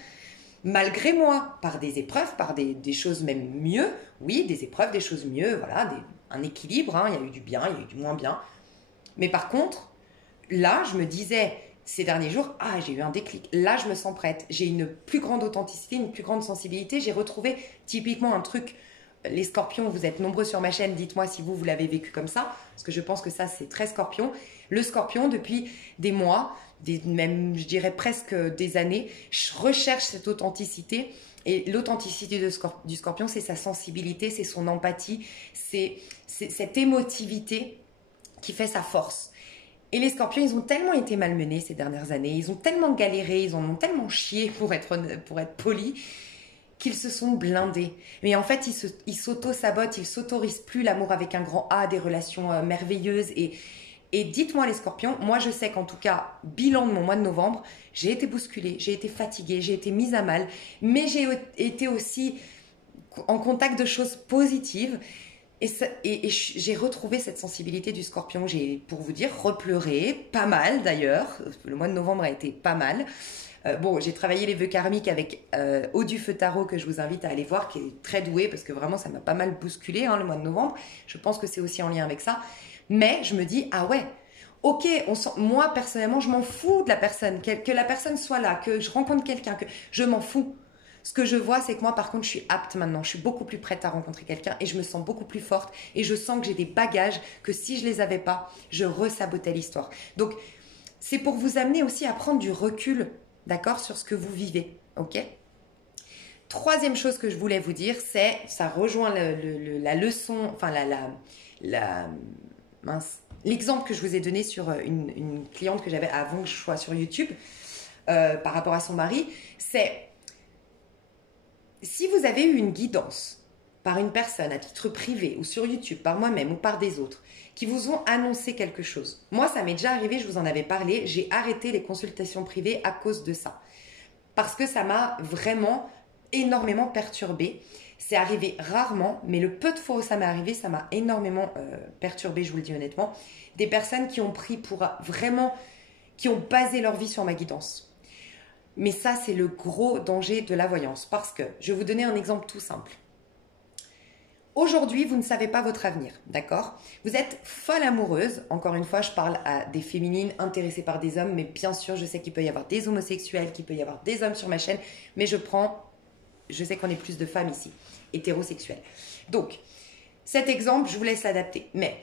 Malgré moi, par des épreuves, par des choses même mieux. Oui, des épreuves, des choses mieux, voilà, un équilibre. Hein, il y a eu du bien, il y a eu du moins bien. Mais par contre, là, je me disais ces derniers jours, ah, j'ai eu un déclic. Là, je me sens prête. J'ai une plus grande authenticité, une plus grande sensibilité. J'ai retrouvé typiquement un truc. Les scorpions, vous êtes nombreux sur ma chaîne, dites-moi si vous l'avez vécu comme ça, parce que je pense que ça, c'est très scorpion. Le scorpion, depuis des mois, même je dirais presque des années, je recherche cette authenticité. Et l'authenticité du scorpion, c'est sa sensibilité, c'est son empathie, c'est cette émotivité qui fait sa force. Et les scorpions, ils ont tellement été malmenés ces dernières années, ils ont tellement galéré, ils en ont tellement chié pour être polis, qu'ils se sont blindés. Mais en fait, ils s'auto-sabotent, ils s'autorisent plus l'amour avec un grand A, des relations merveilleuses. Et dites-moi les scorpions, moi je sais qu'en tout cas, bilan de mon mois de novembre, j'ai été bousculée, j'ai été fatiguée, j'ai été mise à mal, mais j'ai été aussi en contact de choses positives. Et j'ai retrouvé cette sensibilité du scorpion. J'ai, pour vous dire, repleuré, pas mal d'ailleurs. Le mois de novembre a été pas mal. Bon, j'ai travaillé les vœux karmiques avec Eau du Feu Tarot, que je vous invite à aller voir, qui est très doué, parce que vraiment, ça m'a pas mal bousculé le mois de novembre. Je pense que c'est aussi en lien avec ça. Mais je me dis, ah ouais, ok, moi, personnellement, je m'en fous de la personne. Que la personne soit là, que je rencontre quelqu'un, que je m'en fous. Ce que je vois, c'est que moi, par contre, je suis apte maintenant. Je suis beaucoup plus prête à rencontrer quelqu'un et je me sens beaucoup plus forte. Et je sens que j'ai des bagages que si je les avais pas, je resabotais l'histoire. Donc, c'est pour vous amener aussi à prendre du recul, d'accord, sur ce que vous vivez, ok? Troisième chose que je voulais vous dire, c'est, ça rejoint la leçon, enfin l'exemple que je vous ai donné sur une cliente que j'avais avant que je sois sur YouTube, par rapport à son mari, c'est si vous avez eu une guidance par une personne à titre privé ou sur YouTube, par moi-même ou par des autres, qui vous ont annoncé quelque chose. Moi, ça m'est déjà arrivé, je vous en avais parlé, j'ai arrêté les consultations privées à cause de ça. Parce que ça m'a vraiment énormément perturbée. C'est arrivé rarement, mais le peu de fois où ça m'est arrivé, ça m'a énormément perturbée, je vous le dis honnêtement. Des personnes qui ont pris pour vraiment, qui ont basé leur vie sur ma guidance. Mais ça, c'est le gros danger de la voyance. Parce que, je vais vous donner un exemple tout simple. Aujourd'hui, vous ne savez pas votre avenir, d'accord? Vous êtes folle amoureuse. Encore une fois, je parle à des féminines intéressées par des hommes. Mais bien sûr, je sais qu'il peut y avoir des homosexuels, qu'il peut y avoir des hommes sur ma chaîne. Mais je sais qu'on est plus de femmes ici, hétérosexuelles. Donc, cet exemple, je vous laisse l'adapter. Mais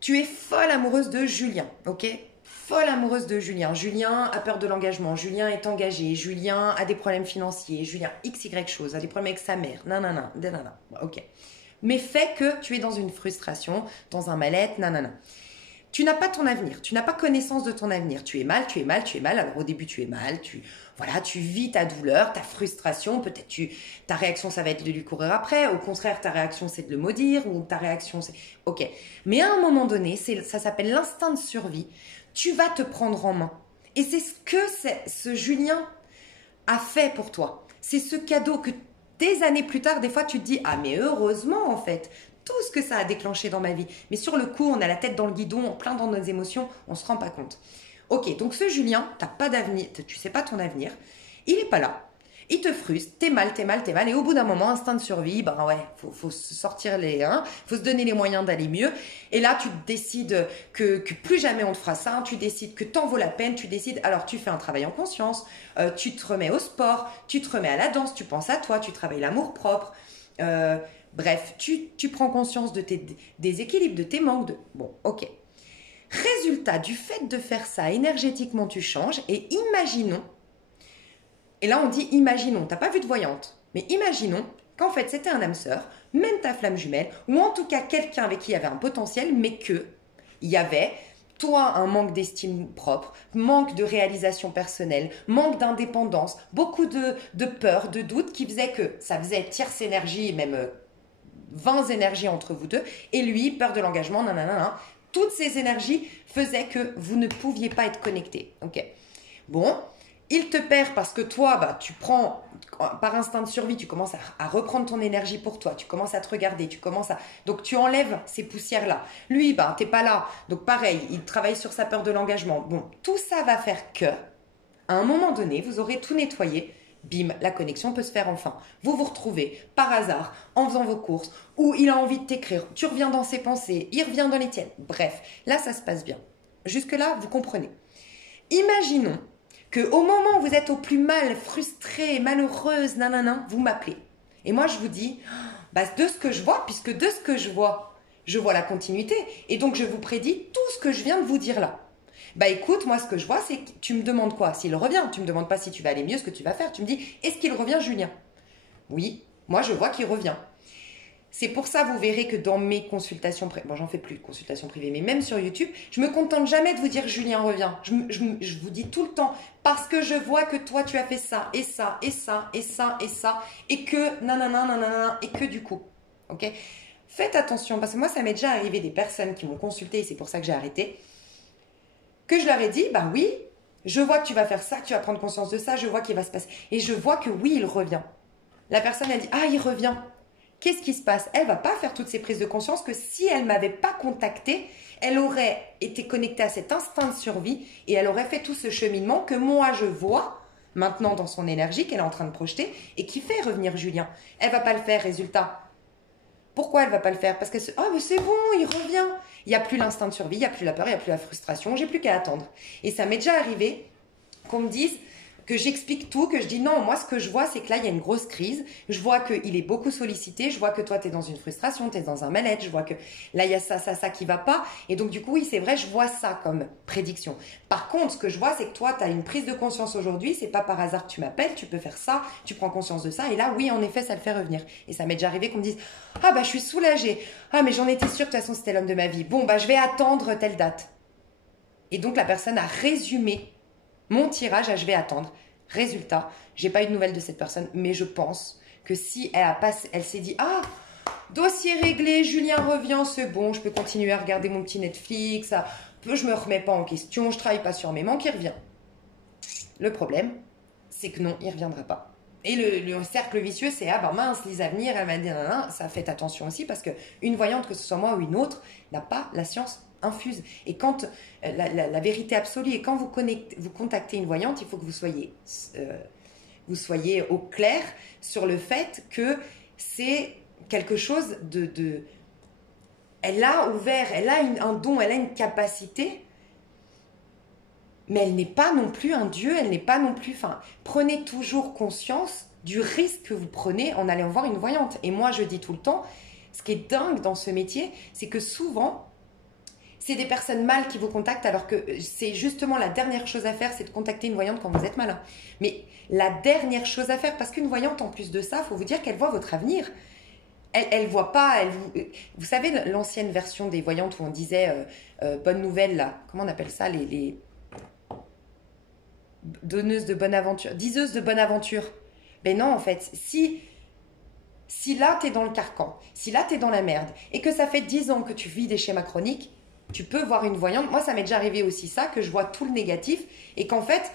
tu es folle amoureuse de Julien, ok? Folle amoureuse de Julien. Julien a peur de l'engagement. Julien est engagé. Julien a des problèmes financiers. Julien XY chose, a des problèmes avec sa mère. Nanana, nanana. Ok. Mais fait que tu es dans une frustration, dans un mal-être, nanana. Tu n'as pas ton avenir. Tu n'as pas connaissance de ton avenir. Tu es mal, tu es mal, tu es mal. Alors au début, tu es mal. Tu vis ta douleur, ta frustration. Peut-être ta réaction, ça va être de lui courir après. Au contraire, ta réaction, c'est de le maudire. Ou ta réaction, c'est... Ok. Mais à un moment donné, ça s'appelle l'instinct de survie. Tu vas te prendre en main. Et c'est ce que ce Julien a fait pour toi. C'est ce cadeau que des années plus tard, des fois, tu te dis « Ah, mais heureusement, en fait, tout ce que ça a déclenché dans ma vie. » Mais sur le coup, on a la tête dans le guidon, plein dans nos émotions, on ne se rend pas compte. Ok, donc ce Julien, tu n'as pas d'avenir, tu ne sais pas ton avenir, il n'est pas là. Il te frustre, t'es mal. Et au bout d'un moment, instinct de survie, ben ouais, faut se sortir faut se donner les moyens d'aller mieux. Et là, tu décides que plus jamais on te fera ça. Tu décides que t'en vaut la peine. Tu décides, alors tu fais un travail en conscience. Tu te remets au sport. Tu te remets à la danse. Tu penses à toi. Tu travailles l'amour propre. Bref, tu prends conscience de tes déséquilibres, de tes manques. Bon, ok. Résultat, du fait de faire ça, énergétiquement, tu changes. Et imaginons, et là on dit imaginons, t'as pas vu de voyante, mais imaginons qu'en fait c'était un âme sœur, même ta flamme jumelle, ou en tout cas quelqu'un avec qui il y avait un potentiel, mais que il y avait toi un manque d'estime propre, manque de réalisation personnelle, manque d'indépendance, beaucoup de peur, de doute qui faisait que ça faisait tierce énergie, même 20 énergies entre vous deux, et lui, peur de l'engagement, nanana. Toutes ces énergies faisaient que vous ne pouviez pas être connectés. Ok. Bon, il te perd parce que toi, bah, tu prends, par instinct de survie, tu commences à reprendre ton énergie pour toi, tu commences à te regarder, donc tu enlèves ces poussières-là. Lui, bah, t'es pas là, donc pareil, il travaille sur sa peur de l'engagement. Bon, tout ça va faire que, à un moment donné, vous aurez tout nettoyé. Bim, la connexion peut se faire enfin. Vous vous retrouvez par hasard en faisant vos courses, ou il a envie de t'écrire, tu reviens dans ses pensées, il revient dans les tiennes. Bref, là ça se passe bien. Jusque-là, vous comprenez. Imaginons qu'au moment où vous êtes au plus mal, frustrée, malheureuse, nanana, vous m'appelez. Et moi je vous dis, bah, de ce que je vois, puisque de ce que je vois la continuité, et donc je vous prédis tout ce que je viens de vous dire là. Bah écoute, moi ce que je vois, c'est que tu me demandes quoi? S'il revient, tu me demandes pas si tu vas aller mieux, ce que tu vas faire. Tu me dis, est-ce qu'il revient, Julien? Oui, moi je vois qu'il revient. C'est pour ça, vous verrez que dans mes consultations privées, bon j'en fais plus de consultations privées, mais même sur YouTube, je me contente jamais de vous dire Julien revient. Je vous dis tout le temps, parce que je vois que toi tu as fait ça, et ça, et ça, et ça, et ça, et que nanana, nanana, et que du coup. Ok? Faites attention, parce que moi ça m'est déjà arrivé des personnes qui m'ont consulté, et c'est pour ça que j'ai arrêté, que je leur ai dit, bah oui, je vois que tu vas faire ça, que tu vas prendre conscience de ça, je vois qu'il va se passer. Et je vois que oui, il revient. La personne a dit, ah, il revient. Qu'est-ce qui se passe? Elle va pas faire toutes ces prises de conscience que si elle m'avait pas contactée, elle aurait été connectée à cet instinct de survie et elle aurait fait tout ce cheminement que moi je vois maintenant dans son énergie qu'elle est en train de projeter et qui fait revenir Julien. Elle va pas le faire, résultat. Pourquoi elle va pas le faire? Parce que oh, mais c'est bon, il revient. Il n'y a plus l'instinct de survie, il n'y a plus la peur, il n'y a plus la frustration, j'ai plus qu'à attendre. Et ça m'est déjà arrivé qu'on me dise que j'explique tout, que je dis non, moi ce que je vois c'est que là il y a une grosse crise, je vois qu'il est beaucoup sollicité, je vois que toi tu es dans une frustration, tu es dans un mal-être, je vois que là il y a ça qui va pas, et donc du coup oui c'est vrai, je vois ça comme prédiction. Par contre ce que je vois c'est que toi tu as une prise de conscience aujourd'hui, c'est pas par hasard que tu m'appelles, tu peux faire ça, tu prends conscience de ça, et là oui en effet ça le fait revenir. Et ça m'est déjà arrivé qu'on me dise ah bah je suis soulagée, ah mais j'en étais sûre que de toute façon c'était l'homme de ma vie, bon bah je vais attendre telle date. Et donc la personne a résumé mon tirage à je vais attendre. Résultat, j'ai pas eu de nouvelles de cette personne, mais je pense que si elle s'est dit ah, dossier réglé, Julien revient, c'est bon, je peux continuer à regarder mon petit Netflix, je me remets pas en question, je travaille pas sur mes manques, il revient. Le problème, c'est que non, il reviendra pas. Et le cercle vicieux, c'est ah ben mince, Lisa venir, elle m'a dit ça, faites attention aussi parce que une voyante, que ce soit moi ou une autre, n'a pas la science infuse. Et quand la vérité absolue, et quand vous contactez une voyante, il faut que vous soyez au clair sur le fait que c'est quelque chose de elle a ouvert, elle a un don, elle a une capacité, mais elle n'est pas non plus un dieu, elle n'est pas non plus... Enfin, prenez toujours conscience du risque que vous prenez en allant voir une voyante. Et moi, je dis tout le temps, ce qui est dingue dans ce métier, c'est que souvent, c'est des personnes mal qui vous contactent, alors que c'est justement la dernière chose à faire, c'est de contacter une voyante quand vous êtes malin. Mais la dernière chose à faire, parce qu'une voyante, en plus de ça, il faut vous dire qu'elle voit votre avenir. Elle voit pas, vous savez l'ancienne version des voyantes où on disait bonne nouvelle, là, comment on appelle ça, les donneuses de bonne aventure, diseuses de bonne aventure. Ben non, en fait, si là, tu es dans le carcan, si là, tu es dans la merde, et que ça fait 10 ans que tu vis des schémas chroniques, tu peux voir une voyante. Moi, ça m'est déjà arrivé aussi ça, que je vois tout le négatif, et qu'en fait,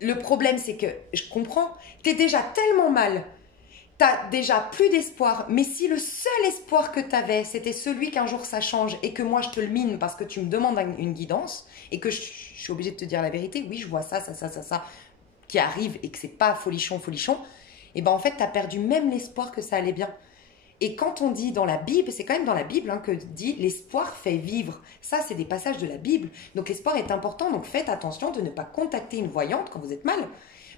le problème, c'est que, je comprends, tu es déjà tellement mal, tu as déjà plus d'espoir, mais si le seul espoir que tu avais, c'était celui qu'un jour ça change, et que moi, je te le mine parce que tu me demandes une guidance, et que je suis obligée de te dire la vérité, oui, je vois ça, qui arrive, et que c'est pas folichon, et ben en fait, tu as perdu même l'espoir que ça allait bien. Et quand on dit dans la Bible, c'est quand même dans la Bible que dit l'espoir fait vivre. Ça, c'est des passages de la Bible. Donc l'espoir est important, donc faites attention de ne pas contacter une voyante quand vous êtes mal.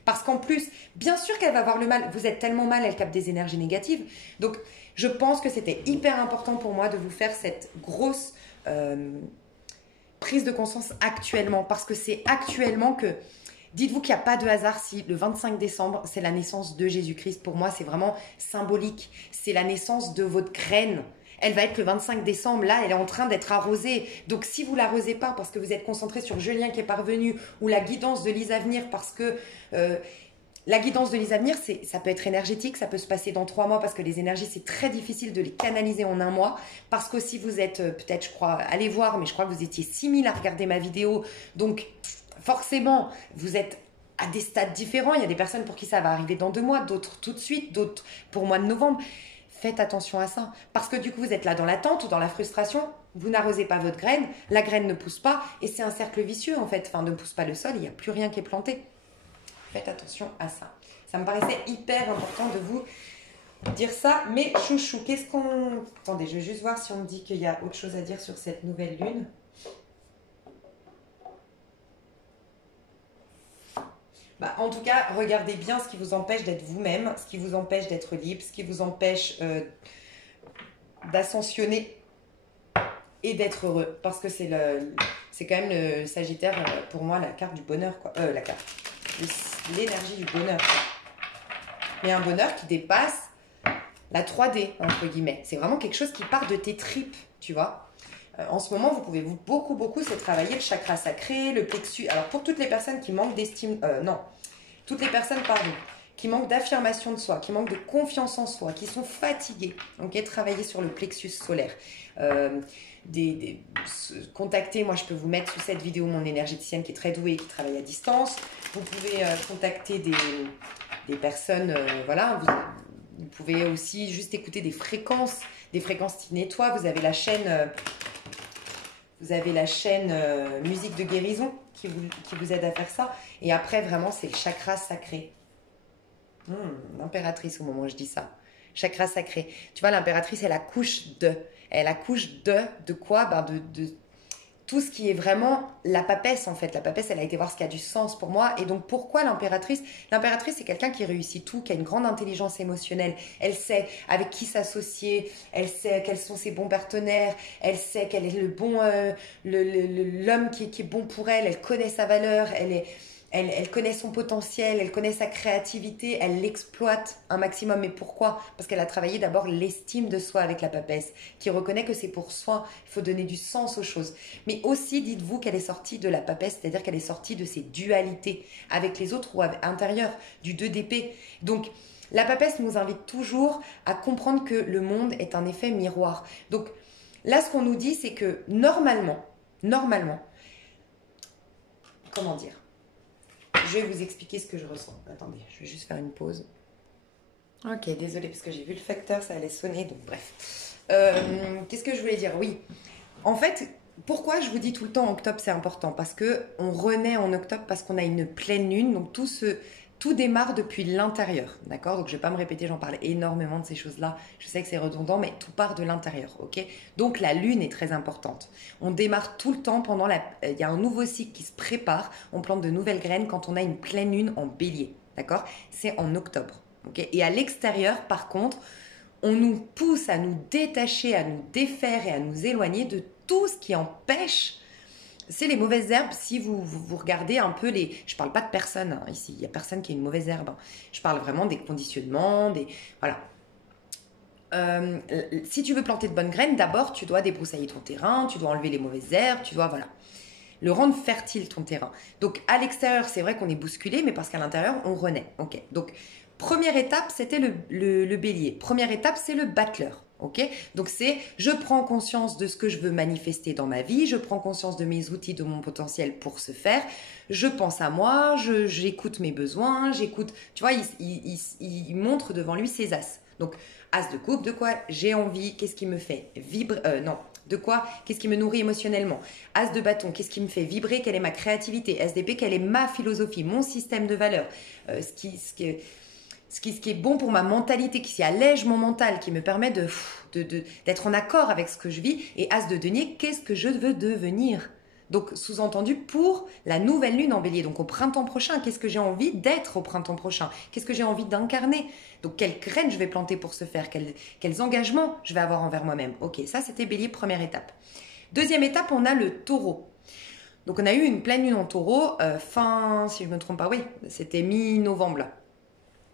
Parce qu'en plus, bien sûr qu'elle va avoir le mal. Vous êtes tellement mal, elle capte des énergies négatives. Donc, je pense que c'était hyper important pour moi de vous faire cette grosse prise de conscience actuellement. Parce que c'est actuellement que... Dites-vous qu'il n'y a pas de hasard si le 25 décembre, c'est la naissance de Jésus-Christ. Pour moi, c'est vraiment symbolique. C'est la naissance de votre graine. Elle va être le 25 décembre, là, elle est en train d'être arrosée. Donc, si vous ne l'arrosez pas parce que vous êtes concentré sur Julien qui est parvenu ou la guidance de Lise Avenir parce que... la guidance de Lise Avenir, ça peut être énergétique, ça peut se passer dans 3 mois parce que les énergies, c'est très difficile de les canaliser en 1 mois. Parce que si vous êtes, peut-être, je crois, allez voir, mais je crois que vous étiez 6000 à regarder ma vidéo. Donc, forcément, vous êtes à des stades différents. Il y a des personnes pour qui ça va arriver dans 2 mois, d'autres tout de suite, d'autres pour le mois de novembre. Faites attention à ça. Parce que du coup, vous êtes là dans l'attente ou dans la frustration. Vous n'arrosez pas votre graine, la graine ne pousse pas et c'est un cercle vicieux en fait. Enfin, ne pousse pas le sol, il n'y a plus rien qui est planté. Faites attention à ça. Ça me paraissait hyper important de vous dire ça. Mais chouchou, qu'est-ce qu'on... Attendez, je vais juste voir si on me dit qu'il y a autre chose à dire sur cette nouvelle lune. Bah, en tout cas, regardez bien ce qui vous empêche d'être vous-même, ce qui vous empêche d'être libre, ce qui vous empêche d'ascensionner et d'être heureux. Parce que c'est quand même le Sagittaire, pour moi, la carte du bonheur, quoi. La carte, l'énergie du bonheur, quoi. Mais un bonheur qui dépasse la 3D, entre guillemets. C'est vraiment quelque chose qui part de tes tripes, tu vois. En ce moment, vous pouvez beaucoup, c'est travailler le chakra sacré, le plexus. Alors, pour toutes les personnes qui manquent d'estime... toutes les personnes, pardon, qui manquent d'affirmation de soi, qui manquent de confiance en soi, qui sont fatiguées, ok, travailler sur le plexus solaire. Contacter, moi je peux vous mettre sous cette vidéo mon énergéticienne qui est très douée et qui travaille à distance. Vous pouvez contacter des personnes, voilà, vous pouvez aussi juste écouter des fréquences qui nettoient. Vous avez la chaîne... Musique de guérison qui vous aide à faire ça. Et après, vraiment, c'est le chakra sacré. L'impératrice, au moment où je dis ça. Chakra sacré. Tu vois, l'impératrice, elle accouche de. Elle accouche de quoi? De tout ce qui est vraiment la papesse, en fait. La papesse, elle a été voir ce qui a du sens pour moi. Et donc, pourquoi l'impératrice? L'impératrice, c'est quelqu'un qui réussit tout, qui a une grande intelligence émotionnelle. Elle sait avec qui s'associer, elle sait quels sont ses bons partenaires, elle sait quel est le bon, l'homme qui est bon pour elle, elle connaît sa valeur, elle connaît son potentiel, elle connaît sa créativité, elle l'exploite un maximum. Mais pourquoi? Parce qu'elle a travaillé d'abord l'estime de soi avec la papesse, qui reconnaît que c'est pour soi, il faut donner du sens aux choses. Mais aussi, dites-vous qu'elle est sortie de la papesse, c'est-à-dire qu'elle est sortie de ses dualités avec les autres ou à l'intérieur du 2 d'épée. Donc, la papesse nous invite toujours à comprendre que le monde est un effet miroir. Donc, là, ce qu'on nous dit, c'est que normalement, comment dire? Je vais vous expliquer ce que je ressens. Attendez, je vais juste faire une pause. Ok, désolée, parce que j'ai vu le facteur, ça allait sonner, donc bref. Qu'est-ce que je voulais dire? Oui, en fait, pourquoi je vous dis tout le temps octobre, c'est important? Parce qu'on renaît en octobre, parce qu'on a une pleine lune, donc tout démarre depuis l'intérieur, d'accord? Donc je ne vais pas me répéter, j'en parle énormément de ces choses-là. Je sais que c'est redondant, mais tout part de l'intérieur, ok? Donc la lune est très importante. On démarre tout le temps il y a un nouveau cycle qui se prépare. On plante de nouvelles graines quand on a une pleine lune en bélier, d'accord? C'est en octobre, ok? Et à l'extérieur, par contre, on nous pousse à nous détacher, à nous défaire et à nous éloigner de tout ce qui empêche. C'est les mauvaises herbes. Si vous regardez un peu je parle pas de personne hein, ici, il n'y a personne qui est une mauvaise herbe. Hein. Je parle vraiment des conditionnements, voilà. Si tu veux planter de bonnes graines, d'abord tu dois débroussailler ton terrain, tu dois enlever les mauvaises herbes, tu dois le rendre fertile ton terrain. Donc à l'extérieur, c'est vrai qu'on est bousculé, mais parce qu'à l'intérieur, on renaît. Ok. Donc première étape, c'était le bélier. Première étape, c'est le battleur. Ok, donc je prends conscience de ce que je veux manifester dans ma vie, je prends conscience de mes outils, de mon potentiel pour ce faire, je pense à moi, j'écoute mes besoins, j'écoute, tu vois, il montre devant lui ses as. Donc, as de coupe, de quoi j'ai envie, qu'est-ce qui me fait vibrer, qu'est-ce qui me nourrit émotionnellement. As de bâton, qu'est-ce qui me fait vibrer, quelle est ma créativité. As d'épée, quelle est ma philosophie, mon système de valeurs, ce qui est bon pour ma mentalité, qui allège mon mental, qui me permet d'être en accord avec ce que je vis. Et as de denier, qu'est-ce que je veux devenir? Donc, sous-entendu, pour la nouvelle lune en bélier. Donc, au printemps prochain, qu'est-ce que j'ai envie d'être au printemps prochain? Qu'est-ce que j'ai envie d'incarner? Donc, quelles graines je vais planter pour ce faire? Quels engagements je vais avoir envers moi-même? Ok, ça, c'était bélier, première étape. Deuxième étape, on a le taureau. Donc, on a eu une pleine lune en taureau, si je ne me trompe pas, oui, c'était mi-novembre là.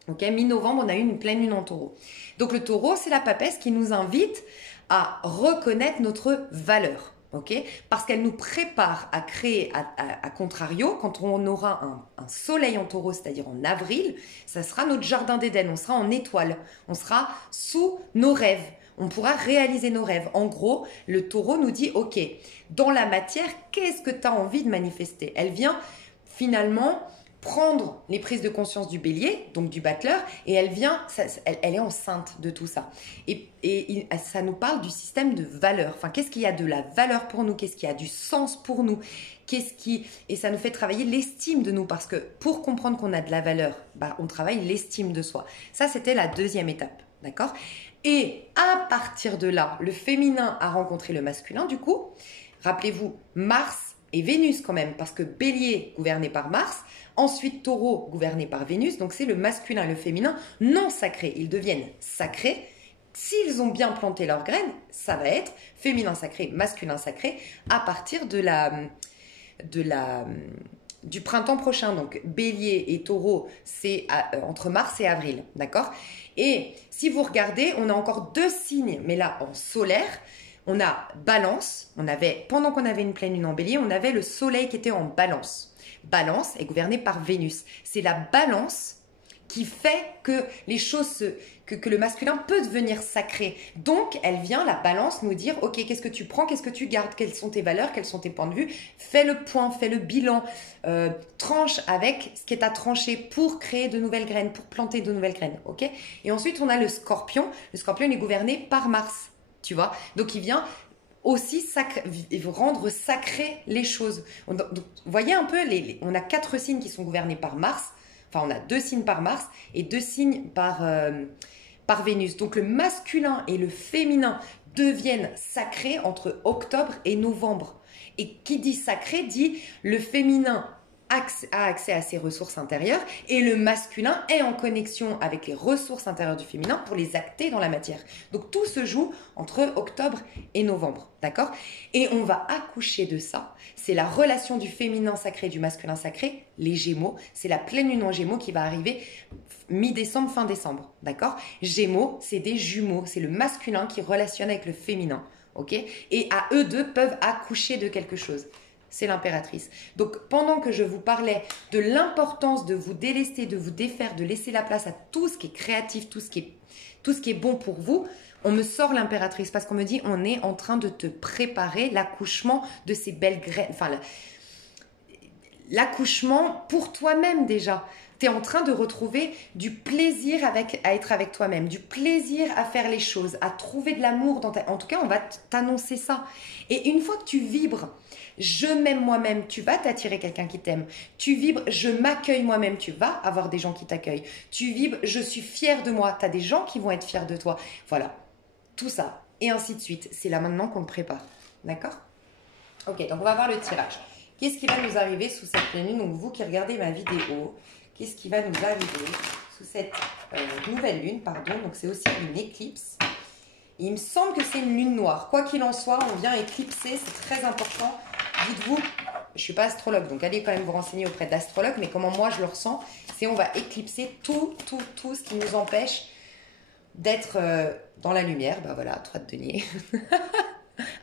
Ok, mi-novembre, on a eu une pleine lune en taureau. Donc, le taureau, c'est la papesse qui nous invite à reconnaître notre valeur. Ok, parce qu'elle nous prépare à créer, à contrario, quand on aura un soleil en taureau, c'est-à-dire en avril, ça sera notre jardin d'Éden, on sera en étoile, on sera sous nos rêves. On pourra réaliser nos rêves. En gros, le taureau nous dit, ok, dans la matière, qu'est-ce que tu as envie de manifester? Elle vient finalement prendre les prises de conscience du bélier, donc du battleur, et elle est enceinte de tout ça. Et ça nous parle du système de valeurs. Enfin, qu'est-ce qu'il y a de la valeur pour nous? Qu'est-ce qui a du sens pour nous? Et ça nous fait travailler l'estime de nous, parce que pour comprendre qu'on a de la valeur, on travaille l'estime de soi. Ça, c'était la deuxième étape. D'accord? Et à partir de là, le féminin a rencontré le masculin. Du coup, rappelez-vous, Mars et Vénus quand même, parce que Bélier gouverné par Mars, ensuite Taureau gouverné par Vénus, donc c'est le masculin et le féminin non sacrés. Ils deviennent sacrés. S'ils ont bien planté leurs graines, ça va être féminin sacré, masculin sacré, à partir du printemps prochain. Donc Bélier et Taureau, c'est entre mars et avril, d'accord? Et si vous regardez, on a encore 2 signes, mais là en solaire, on a Balance. Pendant qu'on avait une pleine lune en Bélier, on avait le soleil qui était en Balance. Balance est gouverné par Vénus. C'est la balance qui fait que les choses, que le masculin peut devenir sacré. Donc, elle vient, la balance, nous dire, ok, qu'est-ce que tu prends, qu'est-ce que tu gardes, quelles sont tes valeurs, quels sont tes points de vue, fais le point, fais le bilan, tranche avec ce qui est à trancher pour créer de nouvelles graines, pour planter de nouvelles graines, ok? Et ensuite, on a le scorpion. Le scorpion, il est gouverné par Mars, tu vois? Donc, il vient aussi rendre sacré les choses. Donc, vous voyez un peu, on a 4 signes qui sont gouvernés par Mars. Enfin, on a 2 signes par Mars et 2 signes par Vénus. Donc, le masculin et le féminin deviennent sacrés entre octobre et novembre. Et qui dit sacré dit le féminin a accès à ses ressources intérieures et le masculin est en connexion avec les ressources intérieures du féminin pour les acter dans la matière. Donc tout se joue entre octobre et novembre, d'accord? Et on va accoucher de ça. C'est la relation du féminin sacré et du masculin sacré, les Gémeaux. C'est la pleine lune en Gémeaux qui va arriver mi-décembre, fin décembre, d'accord? Gémeaux, c'est des jumeaux, c'est le masculin qui relationne avec le féminin, ok? Et à eux deux peuvent accoucher de quelque chose. C'est l'impératrice. Donc, pendant que je vous parlais de l'importance de vous délester, de vous défaire, de laisser la place à tout ce qui est créatif, tout ce qui est bon pour vous, on me sort l'impératrice parce qu'on me dit on est en train de te préparer l'accouchement de ces belles graines. Enfin, l'accouchement pour toi-même déjà. Tu es en train de retrouver du plaisir à être avec toi-même, du plaisir à faire les choses, à trouver de l'amour dans En tout cas, on va t'annoncer ça. Et une fois que tu vibres, je m'aime moi-même, tu vas t'attirer quelqu'un qui t'aime. Tu vibres, je m'accueille moi-même, tu vas avoir des gens qui t'accueillent. Tu vibres, je suis fière de moi, tu as des gens qui vont être fiers de toi. Voilà, tout ça. Et ainsi de suite. C'est là maintenant qu'on le prépare. D'accord? Ok, donc on va voir le tirage. Qu'est-ce qui va nous arriver sous cette pleine lune? Donc vous qui regardez ma vidéo, qu'est-ce qui va nous arriver sous cette nouvelle lune, pardon. Donc c'est aussi une éclipse. Il me semble que c'est une lune noire. Quoi qu'il en soit, on vient éclipser, c'est très important. Dites-vous, je ne suis pas astrologue, donc allez quand même vous renseigner auprès d'astrologues, mais comment moi je le ressens, c'est on va éclipser tout ce qui nous empêche d'être dans la lumière. Ben voilà, 3 de denier.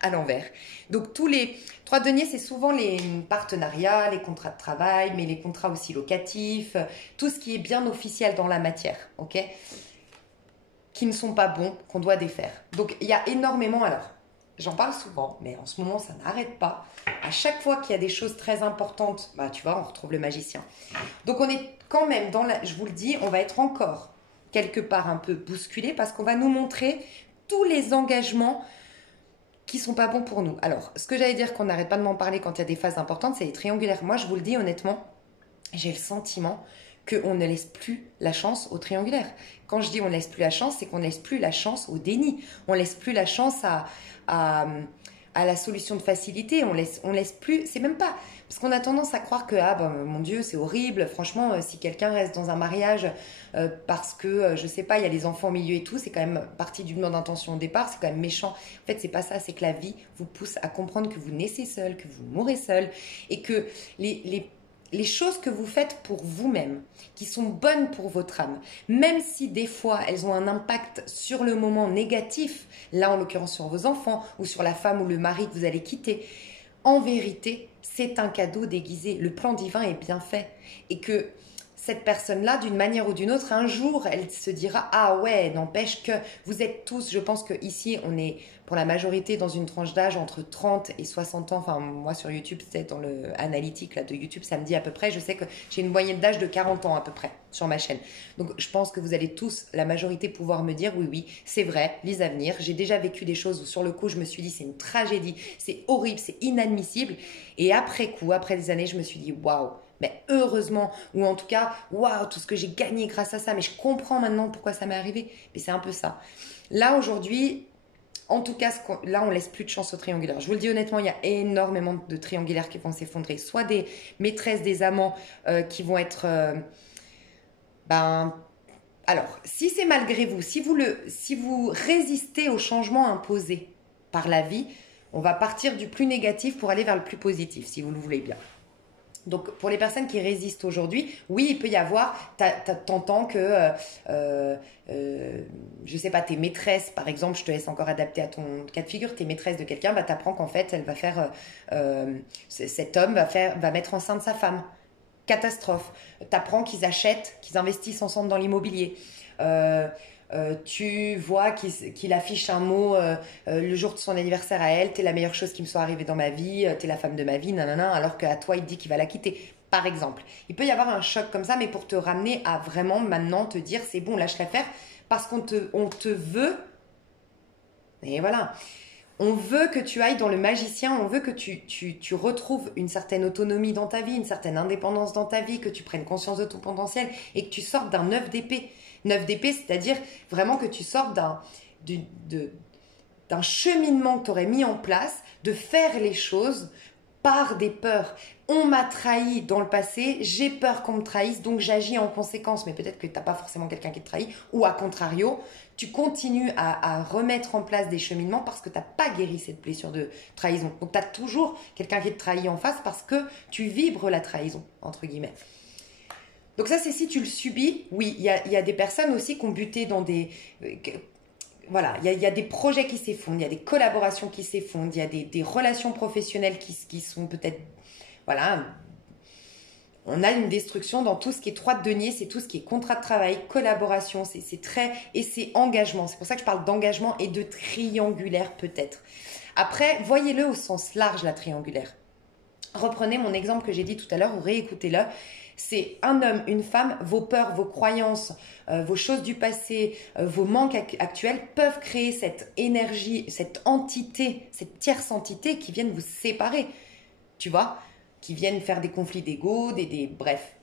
À l'envers. Donc tous les 3 de denier, c'est souvent les partenariats, les contrats de travail, mais les contrats aussi locatifs, tout ce qui est bien officiel dans la matière, ok, qui ne sont pas bons, qu'on doit défaire. Donc il y a énormément, alors j'en parle souvent, mais en ce moment ça n'arrête pas. À chaque fois qu'il y a des choses très importantes, bah tu vois, on retrouve le magicien. Donc on est quand même je vous le dis, on va être encore quelque part un peu bousculé parce qu'on va nous montrer tous les engagements qui sont pas bons pour nous. Alors, ce que j'allais dire qu'on n'arrête pas de m'en parler quand il y a des phases importantes, c'est les triangulaires. Moi, je vous le dis honnêtement, j'ai le sentiment qu'on ne laisse plus la chance aux triangulaires. Quand je dis on ne laisse plus la chance, c'est qu'on ne laisse plus la chance au déni. On ne laisse plus la chance à la solution de facilité. On laisse plus. C'est même pas parce qu'on a tendance à croire que ah ben mon Dieu c'est horrible. Franchement, si quelqu'un reste dans un mariage parce que je sais pas, il y a les enfants au milieu et tout, c'est quand même parti d'une bonne intention au départ. C'est quand même méchant. En fait, c'est pas ça. C'est que la vie vous pousse à comprendre que vous naissez seul, que vous mourrez seul et que les choses que vous faites pour vous-même, qui sont bonnes pour votre âme, même si des fois elles ont un impact sur le moment négatif, là en l'occurrence sur vos enfants ou sur la femme ou le mari que vous allez quitter, en vérité, c'est un cadeau déguisé. Le plan divin est bien fait. Et que cette personne-là, d'une manière ou d'une autre, un jour, elle se dira « Ah ouais, n'empêche que vous êtes tous, je pense qu'ici, on est pour la majorité dans une tranche d'âge entre 30 et 60 ans. Enfin, moi, sur YouTube, c'est dans le analytique là, de YouTube, ça me dit à peu près, je sais que j'ai une moyenne d'âge de 40 ans à peu près sur ma chaîne. Donc, je pense que vous allez tous, la majorité, pouvoir me dire « Oui, oui, c'est vrai, Lise Avenir, j'ai déjà vécu des choses où sur le coup, je me suis dit « C'est une tragédie, c'est horrible, c'est inadmissible. » Et après coup, après des années, je me suis dit « Waouh !» Mais heureusement, ou en tout cas, waouh, tout ce que j'ai gagné grâce à ça, mais je comprends maintenant pourquoi ça m'est arrivé. Mais c'est un peu ça. Là, aujourd'hui, en tout cas, là, on laisse plus de chance aux triangulaires. Je vous le dis honnêtement, il y a énormément de triangulaires qui vont s'effondrer. Soit des maîtresses, des amants qui vont être... alors, si c'est malgré vous, si vous résistez au changement imposé par la vie, on va partir du plus négatif pour aller vers le plus positif, si vous le voulez bien. Donc, pour les personnes qui résistent aujourd'hui, oui, il peut y avoir, t'entends que, je sais pas, tes maîtresses, par exemple, je te laisse encore adapter à ton cas de figure, tes maîtresses de quelqu'un, bah, t'apprends qu'en fait, elle va faire, cet homme va mettre enceinte sa femme. Catastrophe. T'apprends qu'ils achètent, qu'ils investissent ensemble dans l'immobilier. Tu vois qu'il affiche un mot le jour de son anniversaire à elle, t'es la meilleure chose qui me soit arrivée dans ma vie, t'es la femme de ma vie, nanana, alors qu'à toi il te dit qu'il va la quitter, par exemple. Il peut y avoir un choc comme ça, mais pour te ramener à vraiment maintenant te dire c'est bon, lâche l'affaire, parce qu'on te veut, et voilà, on veut que tu ailles dans le magicien, on veut que tu retrouves une certaine autonomie dans ta vie, une certaine indépendance dans ta vie, que tu prennes conscience de ton potentiel et que tu sortes d'un 9 d'épée. 9 d'épée, c'est-à-dire vraiment que tu sortes d'un cheminement que tu aurais mis en place, de faire les choses par des peurs. On m'a trahi dans le passé, j'ai peur qu'on me trahisse, donc j'agis en conséquence. Mais peut-être que tu n'as pas forcément quelqu'un qui te trahit, ou à contrario, tu continues à remettre en place des cheminements parce que tu n'as pas guéri cette blessure de trahison. Donc tu as toujours quelqu'un qui te trahit en face parce que tu vibres la trahison, entre guillemets. Donc ça, c'est si tu le subis. Oui, il y a des personnes aussi qui ont buté dans des... voilà, il y a des projets qui s'effondrent, il y a des collaborations qui s'effondrent, il y a des relations professionnelles qui sont peut-être... Voilà, on a une destruction dans tout ce qui est 3 de denier, c'est tout ce qui est contrat de travail, collaboration, c'est très... Et c'est engagement, c'est pour ça que je parle d'engagement et de triangulaire peut-être. Après, voyez-le au sens large, la triangulaire. Reprenez mon exemple que j'ai dit tout à l'heure ou réécoutez-le. C'est un homme, une femme, vos peurs, vos croyances, vos choses du passé, vos manques actuels peuvent créer cette énergie, cette entité, cette tierce entité qui viennent vous séparer, tu vois, qui viennent faire des conflits d'ego, bref,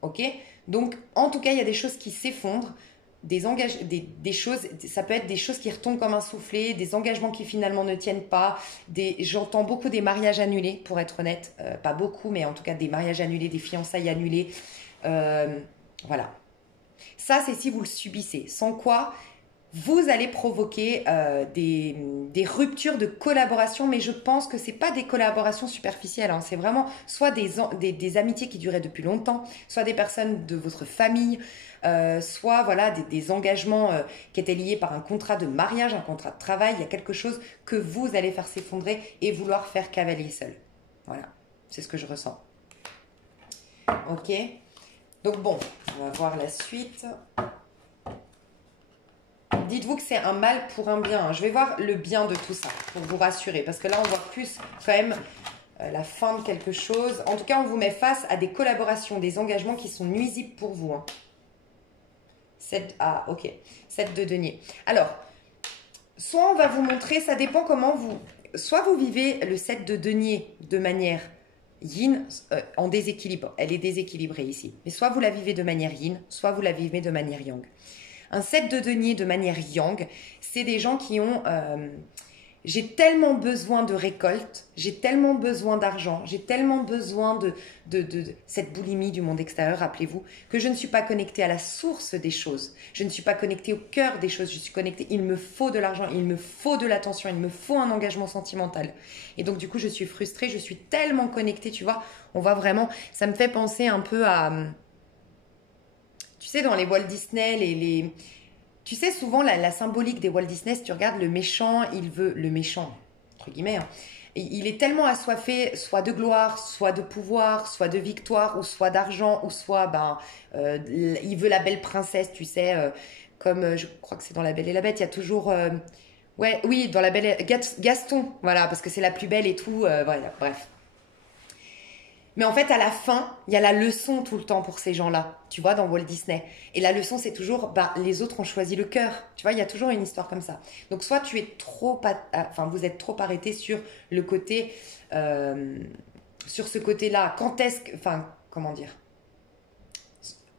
ok. Donc, en tout cas, il y a des choses qui s'effondrent, des choses, ça peut être des choses qui retombent comme un soufflet, des engagements qui finalement ne tiennent pas, j'entends beaucoup des mariages annulés, pour être honnête, pas beaucoup, mais en tout cas des mariages annulés, des fiançailles annulées, voilà. Ça, c'est si vous le subissez, sans quoi vous allez provoquer des ruptures de collaboration, mais je pense que ce n'est pas des collaborations superficielles, hein. C'est vraiment soit des amitiés qui duraient depuis longtemps, soit des personnes de votre famille, soit voilà, des engagements qui étaient liés par un contrat de mariage, un contrat de travail. Il y a quelque chose que vous allez faire s'effondrer et vouloir faire cavalier seul. Voilà, c'est ce que je ressens. Ok, donc bon, on va voir la suite. Dites-vous que c'est un mal pour un bien. Je vais voir le bien de tout ça pour vous rassurer. Parce que là, on voit plus quand même la fin de quelque chose. En tout cas, on vous met face à des collaborations, des engagements qui sont nuisibles pour vous. Hein. Ah, ok. 7 de denier. Alors, soit on va vous montrer, ça dépend comment vous... Soit vous vivez le 7 de denier de manière yin, en déséquilibre. Elle est déséquilibrée ici. Mais soit vous la vivez de manière yin, soit vous la vivez de manière yang. Un 7 de denier de manière yang, c'est des gens qui ont j'ai tellement besoin de récolte, j'ai tellement besoin d'argent, j'ai tellement besoin de cette boulimie du monde extérieur, rappelez-vous, que je ne suis pas connectée à la source des choses. Je ne suis pas connectée au cœur des choses. Je suis connectée, il me faut de l'argent, il me faut de l'attention, il me faut un engagement sentimental. Et donc, du coup, je suis frustrée, je suis tellement connectée, tu vois. On va vraiment... Ça me fait penser un peu à... Tu sais, dans les Walt Disney, tu sais, souvent, la symbolique des Walt Disney, si tu regardes le méchant, il veut... Le méchant, entre guillemets, hein, il est tellement assoiffé, soit de gloire, soit de pouvoir, soit de victoire, ou soit d'argent, ou soit, il veut la belle princesse, tu sais, comme, je crois que c'est dans La Belle et la Bête, il y a toujours... ouais, oui, dans La Belle et... Gaston, voilà, parce que c'est la plus belle et tout, voilà, bref. Mais en fait, à la fin, il y a la leçon tout le temps pour ces gens-là, tu vois, dans Walt Disney. Et la leçon, c'est toujours, les autres ont choisi le cœur. Tu vois, il y a toujours une histoire comme ça. Donc, soit tu es trop, enfin, vous êtes trop arrêté sur le côté, sur ce côté-là. Quand est-ce que, enfin, comment dire,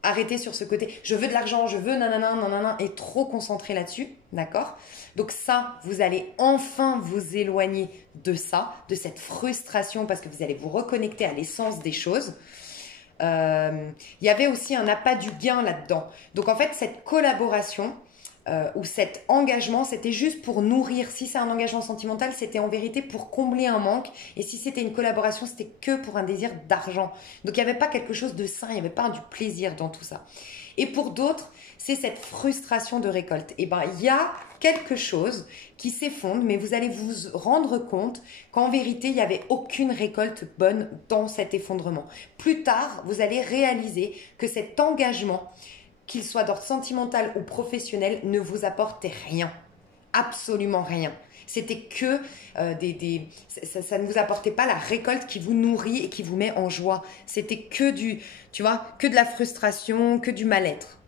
arrêter sur ce côté, je veux de l'argent, je veux nanana, nanana, et trop concentré là-dessus, d'accord? Donc ça, vous allez enfin vous éloigner de ça, de cette frustration, parce que vous allez vous reconnecter à l'essence des choses. Il y avait aussi un appât du gain là-dedans. Donc en fait, cette collaboration ou cet engagement, c'était juste pour nourrir. Si c'est un engagement sentimental, c'était en vérité pour combler un manque. Et si c'était une collaboration, c'était que pour un désir d'argent. Donc il n'y avait pas quelque chose de sain, il n'y avait pas du plaisir dans tout ça. Et pour d'autres, c'est cette frustration de récolte. Et il y a quelque chose qui s'effondre, mais vous allez vous rendre compte qu'en vérité, il n'y avait aucune récolte bonne dans cet effondrement. Plus tard, vous allez réaliser que cet engagement, qu'il soit d'ordre sentimental ou professionnel, ne vous apportait rien. Absolument rien. C'était que ça ne vous apportait pas la récolte qui vous nourrit et qui vous met en joie. C'était que tu vois, que de la frustration, que du mal-être.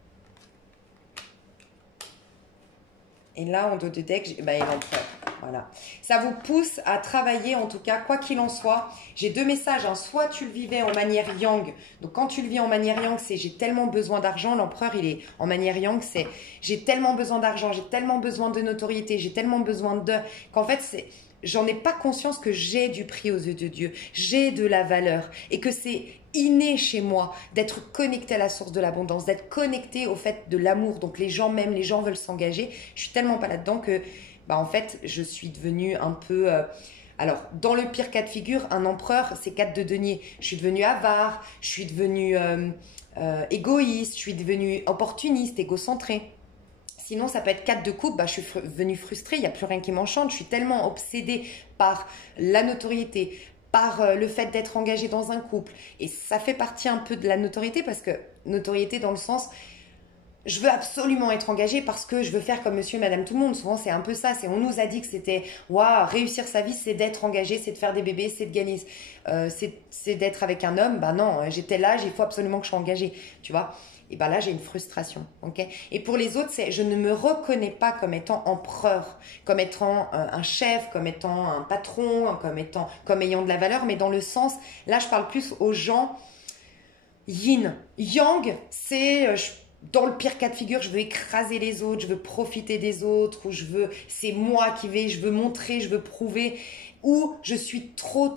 Et là, en dos de deck, il est l'empereur. Voilà. Ça vous pousse à travailler, en tout cas, quoi qu'il en soit. J'ai deux messages. Hein. Soit tu le vivais en manière yang. Donc, quand tu le vis en manière yang, c'est j'ai tellement besoin d'argent. L'empereur, il est en manière yang, c'est j'ai tellement besoin d'argent, j'ai tellement besoin de notoriété, j'ai tellement besoin qu'en fait, j'en ai pas conscience que j'ai du prix aux yeux de Dieu. J'ai de la valeur. Et que c'est inné chez moi d'être connecté à la source de l'abondance, d'être connecté au fait de l'amour. Donc, les gens m'aiment, les gens veulent s'engager. Je suis tellement pas là-dedans que... en fait, je suis devenue un peu... alors, dans le pire cas de figure, un empereur, c'est 4 de denier. Je suis devenue avare, je suis devenue égoïste, je suis devenue opportuniste, égocentrée. Sinon, ça peut être 4 de coupe, je suis devenue frustrée, il n'y a plus rien qui m'enchante. Je suis tellement obsédée par la notoriété, par le fait d'être engagée dans un couple. Et ça fait partie un peu de la notoriété, parce que notoriété dans le sens... Je veux absolument être engagée parce que je veux faire comme monsieur et madame tout le monde. Souvent, c'est un peu ça. On nous a dit que c'était, waouh, réussir sa vie, c'est d'être engagé, c'est de faire des bébés, c'est de gagner, c'est d'être avec un homme. Non, j'étais là, il faut absolument que je sois engagée, tu vois. Et là, j'ai une frustration, ok. Et pour les autres, je ne me reconnais pas comme étant empereur, comme étant un chef, comme étant un patron, comme ayant de la valeur, mais dans le sens, là, je parle plus aux gens yin. Yang, c'est... dans le pire cas de figure, je veux écraser les autres, je veux profiter des autres, ou c'est moi qui je veux montrer, je veux prouver, ou je suis trop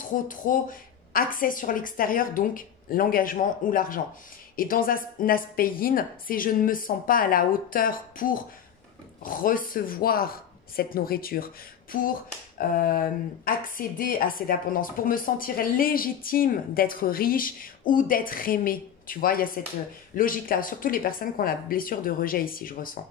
axée sur l'extérieur, donc l'engagement ou l'argent. Et dans un aspect yin, c'est je ne me sens pas à la hauteur pour recevoir cette nourriture, pour accéder à cette abondance, pour me sentir légitime d'être riche ou d'être aimée. Tu vois, il y a cette logique-là. Surtout les personnes qui ont la blessure de rejet ici, je ressens.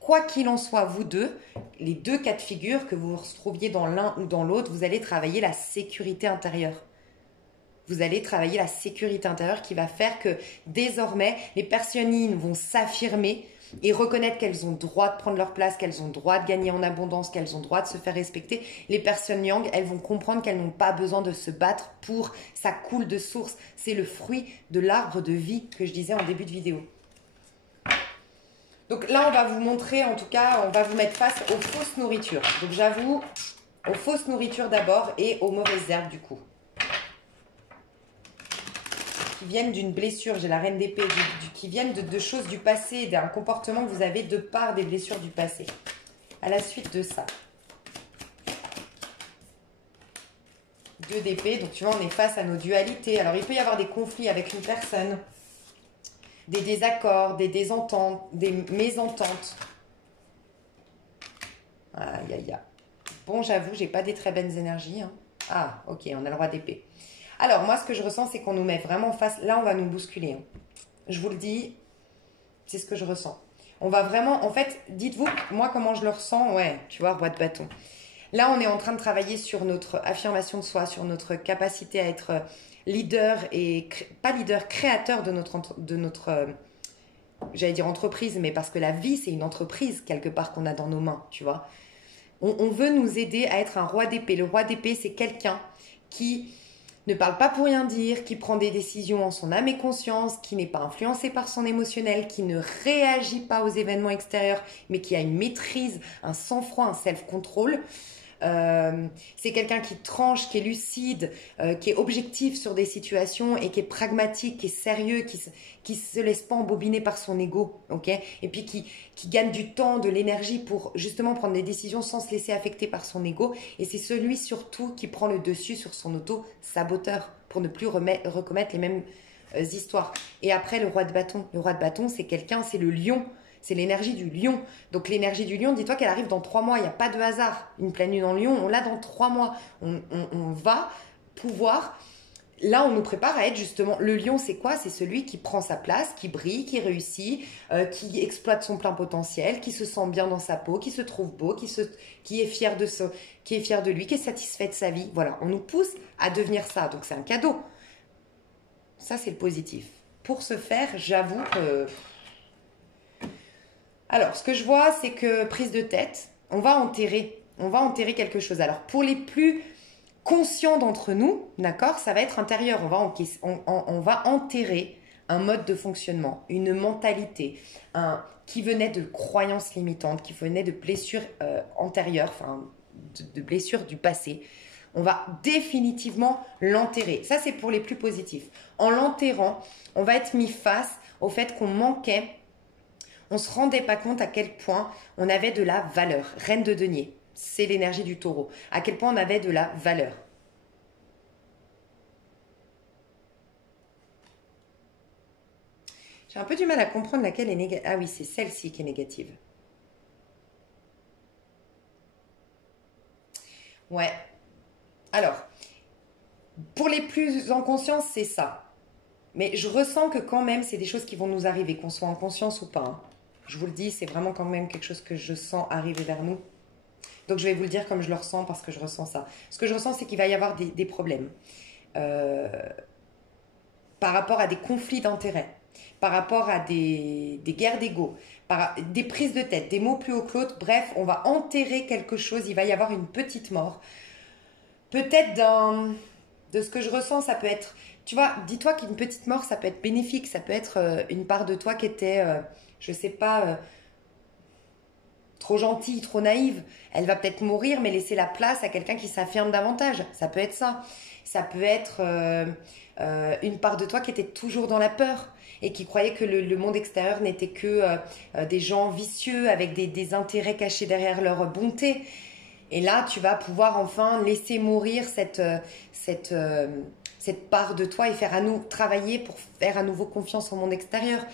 Quoi qu'il en soit, vous deux, les deux cas de figure, que vous vous retrouviez dans l'un ou dans l'autre, vous allez travailler la sécurité intérieure. Vous allez travailler la sécurité intérieure qui va faire que désormais, les personnes yin vont s'affirmer et reconnaître qu'elles ont droit de prendre leur place, qu'elles ont droit de gagner en abondance, qu'elles ont droit de se faire respecter. Les personnes yang, elles vont comprendre qu'elles n'ont pas besoin de se battre pour ça coule de source. C'est le fruit de l'arbre de vie que je disais en début de vidéo. Donc là, on va vous montrer, en tout cas, on va vous mettre face aux fausses nourritures. Donc j'avoue, aux fausses nourritures d'abord et aux mauvaises herbes du coup. Qui viennent d'une blessure, j'ai la reine d'épée, qui viennent de choses du passé, d'un comportement que vous avez de par des blessures du passé. À la suite de ça. 2 d'épée. Donc, tu vois, on est face à nos dualités. Alors, il peut y avoir des conflits avec une personne, des désaccords, des désententes, des mésententes. Aïe, aïe, aïe. Bon, j'avoue, j'ai pas des très bonnes énergies. Hein. Ah, ok, on a le roi d'épée. Alors, moi, ce que je ressens, c'est qu'on nous met vraiment face... Là, on va nous bousculer. Hein. Je vous le dis, c'est ce que je ressens. On va vraiment... En fait, dites-vous, moi, comment je le ressens. Ouais, tu vois, roi de bâton. Là, on est en train de travailler sur notre affirmation de soi, sur notre capacité à être leader et... Pas leader, créateur de notre j'allais dire entreprise, mais parce que la vie, c'est une entreprise, quelque part, qu'on a dans nos mains, tu vois. On veut nous aider à être un roi d'épée. Le roi d'épée, c'est quelqu'un qui ne parle pas pour rien dire, qui prend des décisions en son âme et conscience, qui n'est pas influencé par son émotionnel, qui ne réagit pas aux événements extérieurs, mais qui a une maîtrise, un sang-froid, un self-control. C'est quelqu'un qui tranche, qui est lucide, qui est objectif sur des situations et qui est pragmatique, qui est sérieux, qui se laisse pas embobiner par son ego, ok? Et puis qui gagne du temps, de l'énergie pour justement prendre des décisions sans se laisser affecter par son ego. Et c'est celui surtout qui prend le dessus sur son auto-saboteur pour ne plus recommettre les mêmes histoires. Et après, le roi de bâton. Le roi de bâton, c'est quelqu'un, c'est le lion. C'est l'énergie du lion. Donc l'énergie du lion, dis-toi qu'elle arrive dans 3 mois. Il n'y a pas de hasard. Une pleine lune en lion, on l'a dans 3 mois. On va pouvoir... Là, on nous prépare à être justement... Le lion, c'est quoi? C'est celui qui prend sa place, qui brille, qui réussit, qui exploite son plein potentiel, qui se sent bien dans sa peau, qui se trouve beau, qui est fier de lui, qui est satisfait de sa vie. Voilà, on nous pousse à devenir ça. Donc c'est un cadeau. Ça, c'est le positif. Pour ce faire, j'avoue que... Alors, ce que je vois, c'est que prise de tête, on va enterrer quelque chose. Alors, pour les plus conscients d'entre nous, d'accord, ça va être intérieur. On va enterrer un mode de fonctionnement, une mentalité, qui venait de croyances limitantes, qui venait de blessures antérieures, enfin, de blessures du passé. On va définitivement l'enterrer. Ça, c'est pour les plus positifs. En l'enterrant, on va être mis face au fait qu'on manquait. On ne se rendait pas compte à quel point on avait de la valeur. Reine de denier, c'est l'énergie du taureau. À quel point on avait de la valeur. J'ai un peu du mal à comprendre laquelle est négative. Ah oui, c'est celle-ci qui est négative. Ouais. Alors, pour les plus en conscience, c'est ça. Mais je ressens que quand même, c'est des choses qui vont nous arriver, qu'on soit en conscience ou pas. Hein. Je vous le dis, c'est vraiment quand même quelque chose que je sens arriver vers nous. Donc je vais vous le dire comme je le ressens parce que je ressens ça. Ce que je ressens, c'est qu'il va y avoir des problèmes par rapport à des conflits d'intérêts, par rapport à des guerres d'ego, des prises de tête, des mots plus hauts que l'autre. Bref, on va enterrer quelque chose, il va y avoir une petite mort. Peut-être de ce que je ressens, ça peut être... Tu vois, dis-toi qu'une petite mort, ça peut être bénéfique, ça peut être une part de toi qui était, je sais pas, trop gentille, trop naïve. Elle va peut-être mourir, mais laisser la place à quelqu'un qui s'affirme davantage. Ça peut être ça. Ça peut être une part de toi qui était toujours dans la peur et qui croyait que le monde extérieur n'était que des gens vicieux avec des intérêts cachés derrière leur bonté. Et là, tu vas pouvoir enfin laisser mourir cette part de toi et travailler pour faire à nouveau confiance au monde extérieur.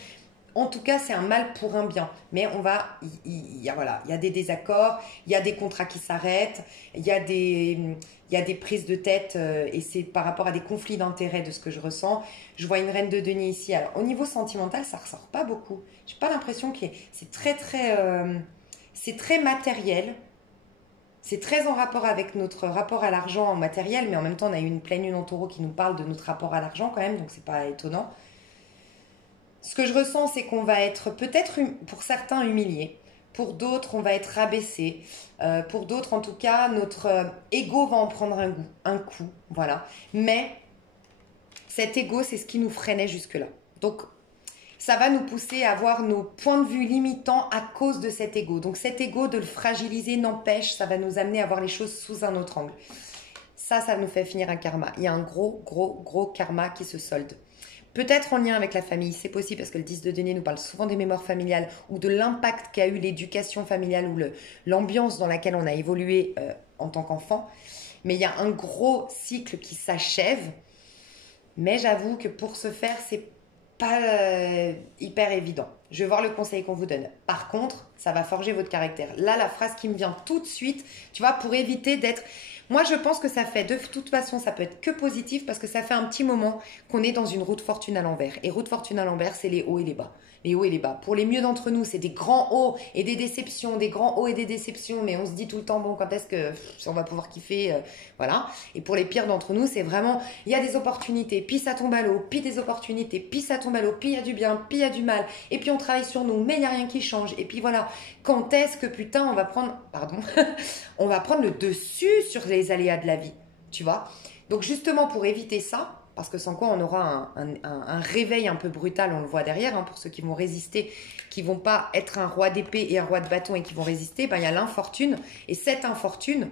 En tout cas, c'est un mal pour un bien. Mais il y a des désaccords, il y a des contrats qui s'arrêtent, il y a des prises de tête et c'est par rapport à des conflits d'intérêts de ce que je ressens. Je vois une reine de denier ici. Alors, au niveau sentimental, ça ressort pas beaucoup. J'ai pas l'impression que c'est c'est très matériel. C'est très en rapport avec notre rapport à l'argent en matériel, mais en même temps, on a eu une pleine lune en taureau qui nous parle de notre rapport à l'argent quand même, donc c'est pas étonnant. Ce que je ressens, c'est qu'on va être peut-être, pour certains, humiliés. Pour d'autres, on va être rabaissé. Pour d'autres, en tout cas, notre ego va en prendre un coup. Voilà. Mais cet ego, c'est ce qui nous freinait jusque-là. Donc, ça va nous pousser à avoir nos points de vue limitants à cause de cet ego. Donc, cet ego, de le fragiliser n'empêche, ça va nous amener à voir les choses sous un autre angle. Ça nous fait finir un karma. Il y a un gros karma qui se solde. Peut-être en lien avec la famille, c'est possible parce que le 10 de denier nous parle souvent des mémoires familiales ou de l'impact qu'a eu l'éducation familiale ou l'ambiance dans laquelle on a évolué en tant qu'enfant. mais il y a un gros cycle qui s'achève. Mais j'avoue que pour ce faire, c'est pas hyper évident. Je vais voir le conseil qu'on vous donne. Par contre, ça va forger votre caractère. Là, la phrase qui me vient tout de suite, tu vois, pour éviter d'être... Moi, je pense que ça fait, de toute façon, ça peut être que positif parce que ça fait un petit moment qu'on est dans une roue de fortune à l'envers. Et roue de fortune à l'envers, c'est les hauts et les bas. Les hauts et les bas. Pour les mieux d'entre nous, c'est des grands hauts et des déceptions, des grands hauts et des déceptions. Mais on se dit tout le temps, bon, quand est-ce que on va pouvoir kiffer, voilà. Et pour les pires d'entre nous, c'est vraiment, il y a des opportunités, puis ça tombe à l'eau, puis des opportunités, puis ça tombe à l'eau, puis il y a du bien, puis il y a du mal. Et puis on travaille sur nous, mais il n'y a rien qui change. Et puis voilà, quand est-ce que putain, on va prendre, pardon, on va prendre le dessus sur les aléas de la vie, tu vois. Donc justement, pour éviter ça, parce que sans quoi on aura un réveil un peu brutal, on le voit derrière, hein, pour ceux qui vont résister, qui vont pas être un roi d'épée et un roi de bâton et qui vont résister, ben, il y a l'infortune. Et cette infortune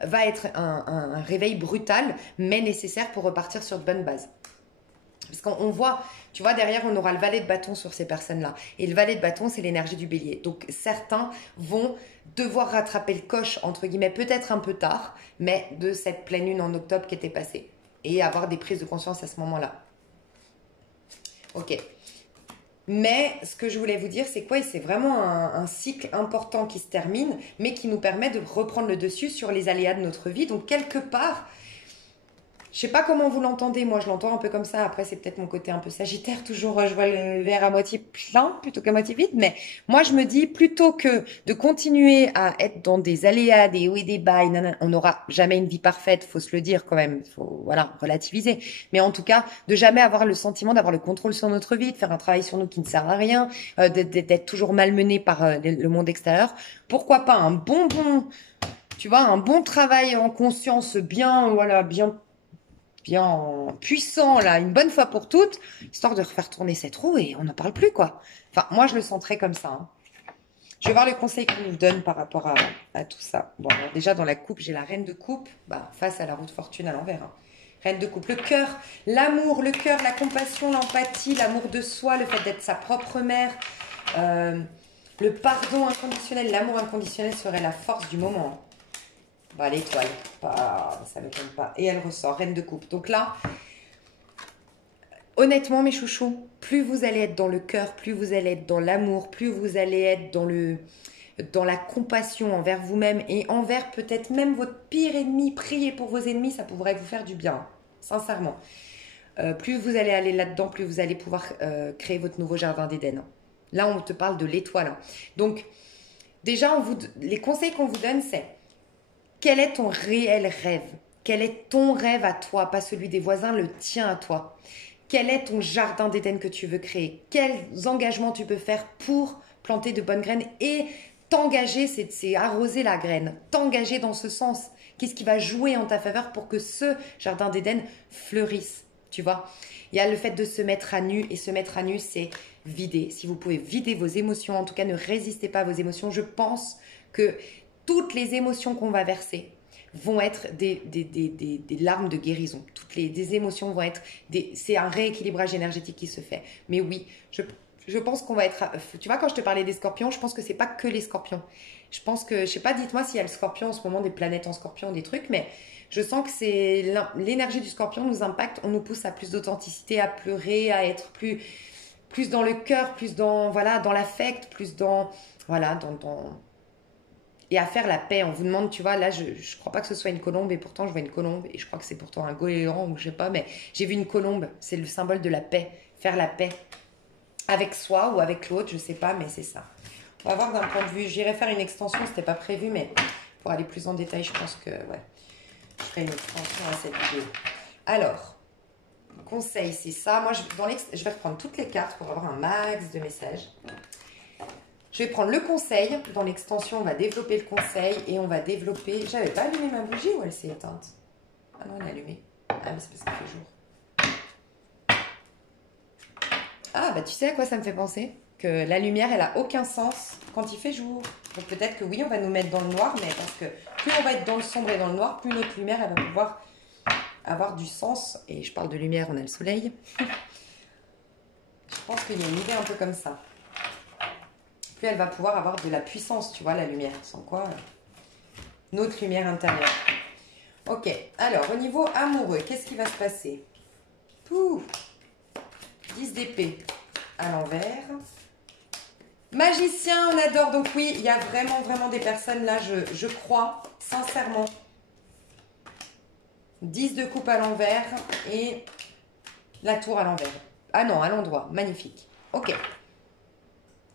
va être un réveil brutal, mais nécessaire pour repartir sur de bonnes bases. Parce qu'on voit, tu vois, derrière, on aura le valet de bâton sur ces personnes-là. Et le valet de bâton, c'est l'énergie du bélier. Donc, certains vont devoir rattraper le coche, entre guillemets, peut-être un peu tard, mais de cette pleine lune en octobre qui était passée. Et avoir des prises de conscience à ce moment-là. Ok. Mais ce que je voulais vous dire, c'est quoi? C'est vraiment un cycle important qui se termine, mais qui nous permet de reprendre le dessus sur les aléas de notre vie. Donc, quelque part... Je sais pas comment vous l'entendez, moi je l'entends un peu comme ça. Après, c'est peut-être mon côté un peu sagittaire, toujours je vois le verre à moitié plein plutôt qu'à moitié vide. Mais moi je me dis, plutôt que de continuer à être dans des aléas, des hauts et des bas, on n'aura jamais une vie parfaite, faut se le dire quand même, faut voilà relativiser. Mais en tout cas, de jamais avoir le sentiment d'avoir le contrôle sur notre vie, de faire un travail sur nous qui ne sert à rien, d'être toujours malmené par le monde extérieur. Pourquoi pas un tu vois, un bon travail en conscience, bien, voilà, bien puissant, là, une bonne fois pour toutes, histoire de refaire tourner cette roue et on n'en parle plus, quoi. Enfin, moi, je le sens très comme ça. Hein. Je vais voir le conseil qu'on nous donne par rapport à tout ça. Bon, alors déjà, dans la coupe, j'ai la reine de coupe, face à la roue de fortune à l'envers. Hein. Reine de coupe, le cœur, l'amour, le cœur, la compassion, l'empathie, l'amour de soi, le fait d'être sa propre mère, le pardon inconditionnel, l'amour inconditionnel serait la force du moment. Bah, l'étoile, ça ne m'étonne pas. Et elle ressort, reine de coupe. Donc là, honnêtement, mes chouchous, plus vous allez être dans le cœur, plus vous allez être dans l'amour, plus vous allez être dans la compassion envers vous-même et envers peut-être même votre pire ennemi. Priez pour vos ennemis, ça pourrait vous faire du bien, sincèrement. Plus vous allez aller là-dedans, plus vous allez pouvoir créer votre nouveau jardin d'Éden. Là, on te parle de l'étoile. Hein. Donc, déjà, les conseils qu'on vous donne, c'est... Quel est ton réel rêve? Quel est ton rêve à toi? Pas celui des voisins, le tien à toi. Quel est ton jardin d'Éden que tu veux créer? Quels engagements tu peux faire pour planter de bonnes graines et t'engager, c'est arroser la graine. T'engager dans ce sens. Qu'est-ce qui va jouer en ta faveur pour que ce jardin d'Éden fleurisse? Tu vois? Il y a le fait de se mettre à nu. Et se mettre à nu, c'est vider. Si vous pouvez vider vos émotions, en tout cas ne résistez pas à vos émotions. Je pense que toutes les émotions qu'on va verser vont être des larmes de guérison. Toutes des émotions vont être... C'est un rééquilibrage énergétique qui se fait. Mais oui, je pense qu'on va être... Tu vois, quand je te parlais des scorpions, je pense que c'est pas que les scorpions. Je pense que... Je sais pas, dites-moi s'il y a le scorpion en ce moment, des planètes en scorpion, des trucs, mais je sens que c'est... L'énergie du scorpion nous impacte, on nous pousse à plus d'authenticité, à pleurer, à être plus dans le cœur, plus dans l'affect, plus dans... Voilà, et à faire la paix. On vous demande, tu vois, là, je crois pas que ce soit une colombe, et pourtant, je vois une colombe, et je crois que c'est pourtant un goéland, ou je sais pas, mais j'ai vu une colombe, c'est le symbole de la paix, faire la paix, avec soi ou avec l'autre, je sais pas, mais c'est ça. On va voir d'un point de vue, j'irai faire une extension, c'était pas prévu, mais pour aller plus en détail, je pense que, ouais, je ferai une extension à cette vidéo. Alors, conseil, c'est ça. Moi, je vais reprendre toutes les cartes pour avoir un max de messages. Je vais prendre le conseil. Dans l'extension, on va développer le conseil et on va développer... J'avais pas allumé ma bougie ou elle s'est éteinte? Ah non, elle est allumée. Ah, mais c'est parce qu'il fait jour. Ah, bah tu sais à quoi ça me fait penser? Que la lumière, elle a aucun sens quand il fait jour. Donc peut-être que oui, on va nous mettre dans le noir, mais parce que plus on va être dans le sombre et dans le noir, plus notre lumière, elle va pouvoir avoir du sens. Et je parle de lumière, on a le soleil. Je pense qu'il y a une idée un peu comme ça. Plus elle va pouvoir avoir de la puissance, tu vois, la lumière. Sans quoi, notre lumière intérieure. Ok, alors au niveau amoureux, qu'est-ce qui va se passer? Pouf, 10 d'épée à l'envers. Magicien, on adore. Donc oui, il y a vraiment des personnes là, je crois, sincèrement. 10 de coupe à l'envers et la tour à l'envers. Ah non, à l'endroit, magnifique. Ok.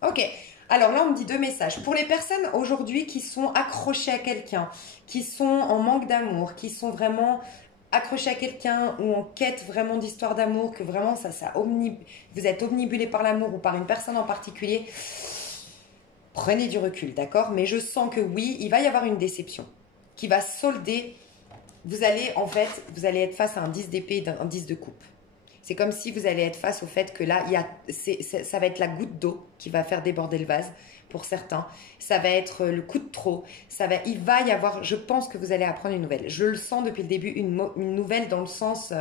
Ok. Alors là, on me dit deux messages. Pour les personnes aujourd'hui qui sont accrochées à quelqu'un, qui sont en manque d'amour, qui sont vraiment accrochées à quelqu'un ou en quête vraiment d'histoire d'amour, que vraiment vous êtes omnibulé par l'amour ou par une personne en particulier, prenez du recul, d'accord? Mais je sens que oui, il va y avoir une déception qui va solder. Vous allez être face à un 10 d'épée et un 10 de coupe. C'est comme si vous allez être face au fait que là, ça va être la goutte d'eau qui va faire déborder le vase pour certains. Ça va être le coup de trop. Il va y avoir, je pense que vous allez apprendre une nouvelle. Je le sens depuis le début, une nouvelle dans le sens,